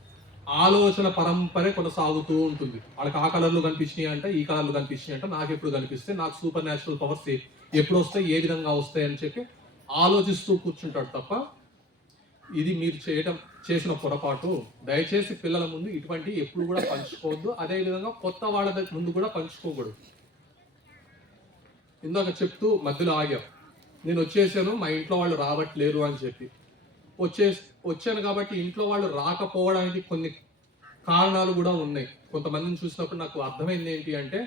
ఆలోచన పరంపరే కొనసాగుతూ ఉంటుంది. వాళ్ళకి ఆ కలర్లు కనిపించినాయి అంటే, ఈ కలర్లు కనిపించినాయి అంటే, నాకు ఎప్పుడు కనిపిస్తే, నాకు సూపర్ న్యాచురల్ పవర్స్ ఎప్పుడు వస్తాయి, ఏ విధంగా వస్తాయి అని చెప్పి ఆలోచిస్తూ కూర్చుంటాడు తప్ప, ఇది మీరు చేసిన పొరపాటు. దయచేసి పిల్లల ముందు ఇటువంటి ఎప్పుడు కూడా పంచుకోవద్దు. అదే విధంగా కొత్త వాళ్ళ ముందు కూడా పంచుకోకూడదు. ఇందాక చెప్తూ మధ్యలో ఆగాం, నేను వచ్చేసాను, మా ఇంట్లో వాళ్ళు రావట్లేరు అని చెప్పి. వచ్చాను కాబట్టి ఇంట్లో వాళ్ళు రాకపోవడానికి కొన్ని కారణాలు కూడా ఉన్నాయి. కొంతమందిని చూసినప్పుడు నాకు అర్థమైంది ఏంటి అంటే,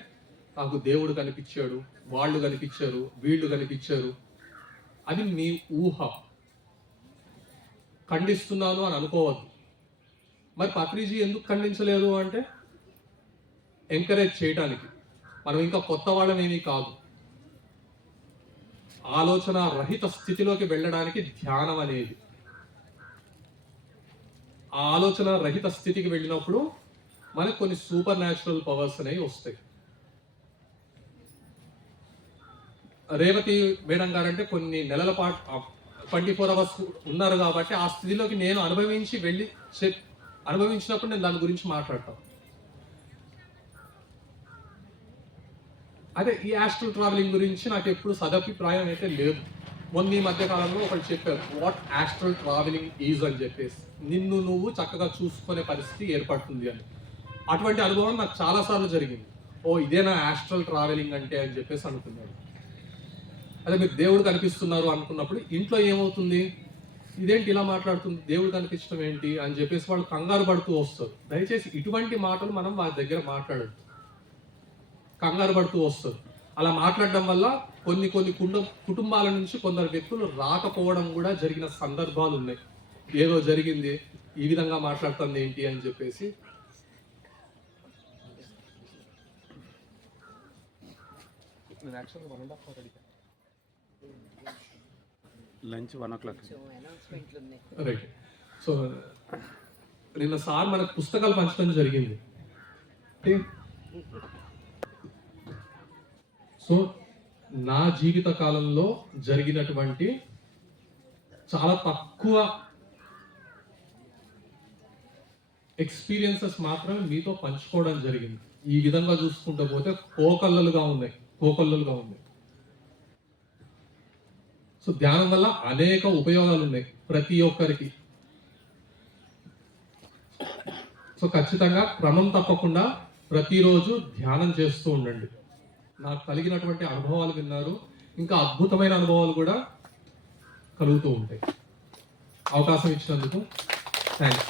నాకు దేవుడు కనిపించాడు, వాళ్ళు కనిపించారు, వీళ్ళు కనిపించారు. అది మీ ఊహ. ఖండిస్తున్నాను అని అనుకోవద్దు. మరి పత్రిజీ ఎందుకు ఖండించలేదు అంటే, ఎంకరేజ్ చేయడానికి. మనం ఇంకా కొత్త వాళ్ళమేమీ కాదు. ఆలోచన రహిత స్థితిలోకి వెళ్ళడానికి ధ్యానం అనేది. ఆ ఆలోచన రహిత స్థితికి వెళ్ళినప్పుడు మనకు కొన్ని సూపర్ న్యాచురల్ పవర్స్ అనేవి వస్తాయి. రేవతి మేడం గారంటే కొన్ని నెలల పాటు 24 అవర్స్ ఉన్నారు కాబట్టి ఆ స్థితిలోకి నేను అనుభవించినప్పుడు నేను దాని గురించి మాట్లాడతాను. అదే ఈ ఆస్ట్రల్ ట్రావెలింగ్ గురించి నాకు ఎప్పుడు సదభిప్రాయం అయితే లేదు. మొన్న ఈ మధ్య కాలంలో ఒకళ్ళు చెప్పారు, వాట్ ఆస్ట్రల్ ట్రావెలింగ్ ఈజ్ అని చెప్పేసి, నిన్ను నువ్వు చక్కగా చూసుకునే పరిస్థితి ఏర్పడుతుంది అని. అటువంటి అనుభవం నాకు చాలాసార్లు జరిగింది. ఓ ఇదేనా ఆస్ట్రల్ ట్రావెలింగ్ అంటే అని చెప్పేసి అనుకున్నాడు. అదే మీరు దేవుడు కనిపిస్తున్నారు అనుకున్నప్పుడు ఇంట్లో ఏమవుతుంది, ఇదేంటి ఇలా మాట్లాడుతుంది, దేవుడు కనిపించడం ఏంటి అని చెప్పేసి వాళ్ళు కంగారు పడుతూ వస్తారు. దయచేసి ఇటువంటి మాటలు మనం వారి దగ్గర మాట్లాడద్దు. కంగారు పడుతూ వస్తారు. అలా మాట్లాడడం వల్ల కొన్ని కుటుంబాల నుంచి కొందరు వ్యక్తులు రాకపోవడం కూడా జరిగిన సందర్భాలు ఉన్నాయి. ఏదో జరిగింది, ఈ విధంగా మాట్లాడుతుంది ఏంటి అని చెప్పేసి. Lunch 1 o'clock. రైట్. సో నిన్న సార్ మనకు పుస్తకాలు పంచడం జరిగింది. సో నా జీవిత కాలంలో జరిగినటువంటి చాలా తక్కువ ఎక్స్పీరియన్సెస్ మాత్రమే మీతో పంచుకోవడం జరిగింది. ఈ విధంగా చూసుకుంటూ పోతే కోకొల్లలుగా ఉన్నాయి. సో ధ్యానం వల్ల అనేక ఉపయోగాలు ఉన్నాయి ప్రతి ఒక్కరికి. సో ఖచ్చితంగా క్రమం తప్పకుండా ప్రతిరోజు ధ్యానం చేస్తూ ఉండండి. నాకు కలిగినటువంటి అనుభవాలు విన్నారు, ఇంకా అద్భుతమైన అనుభవాలు కూడా కలుగుతూ ఉంటాయి. అవకాశం ఇచ్చినందుకు థ్యాంక్స్.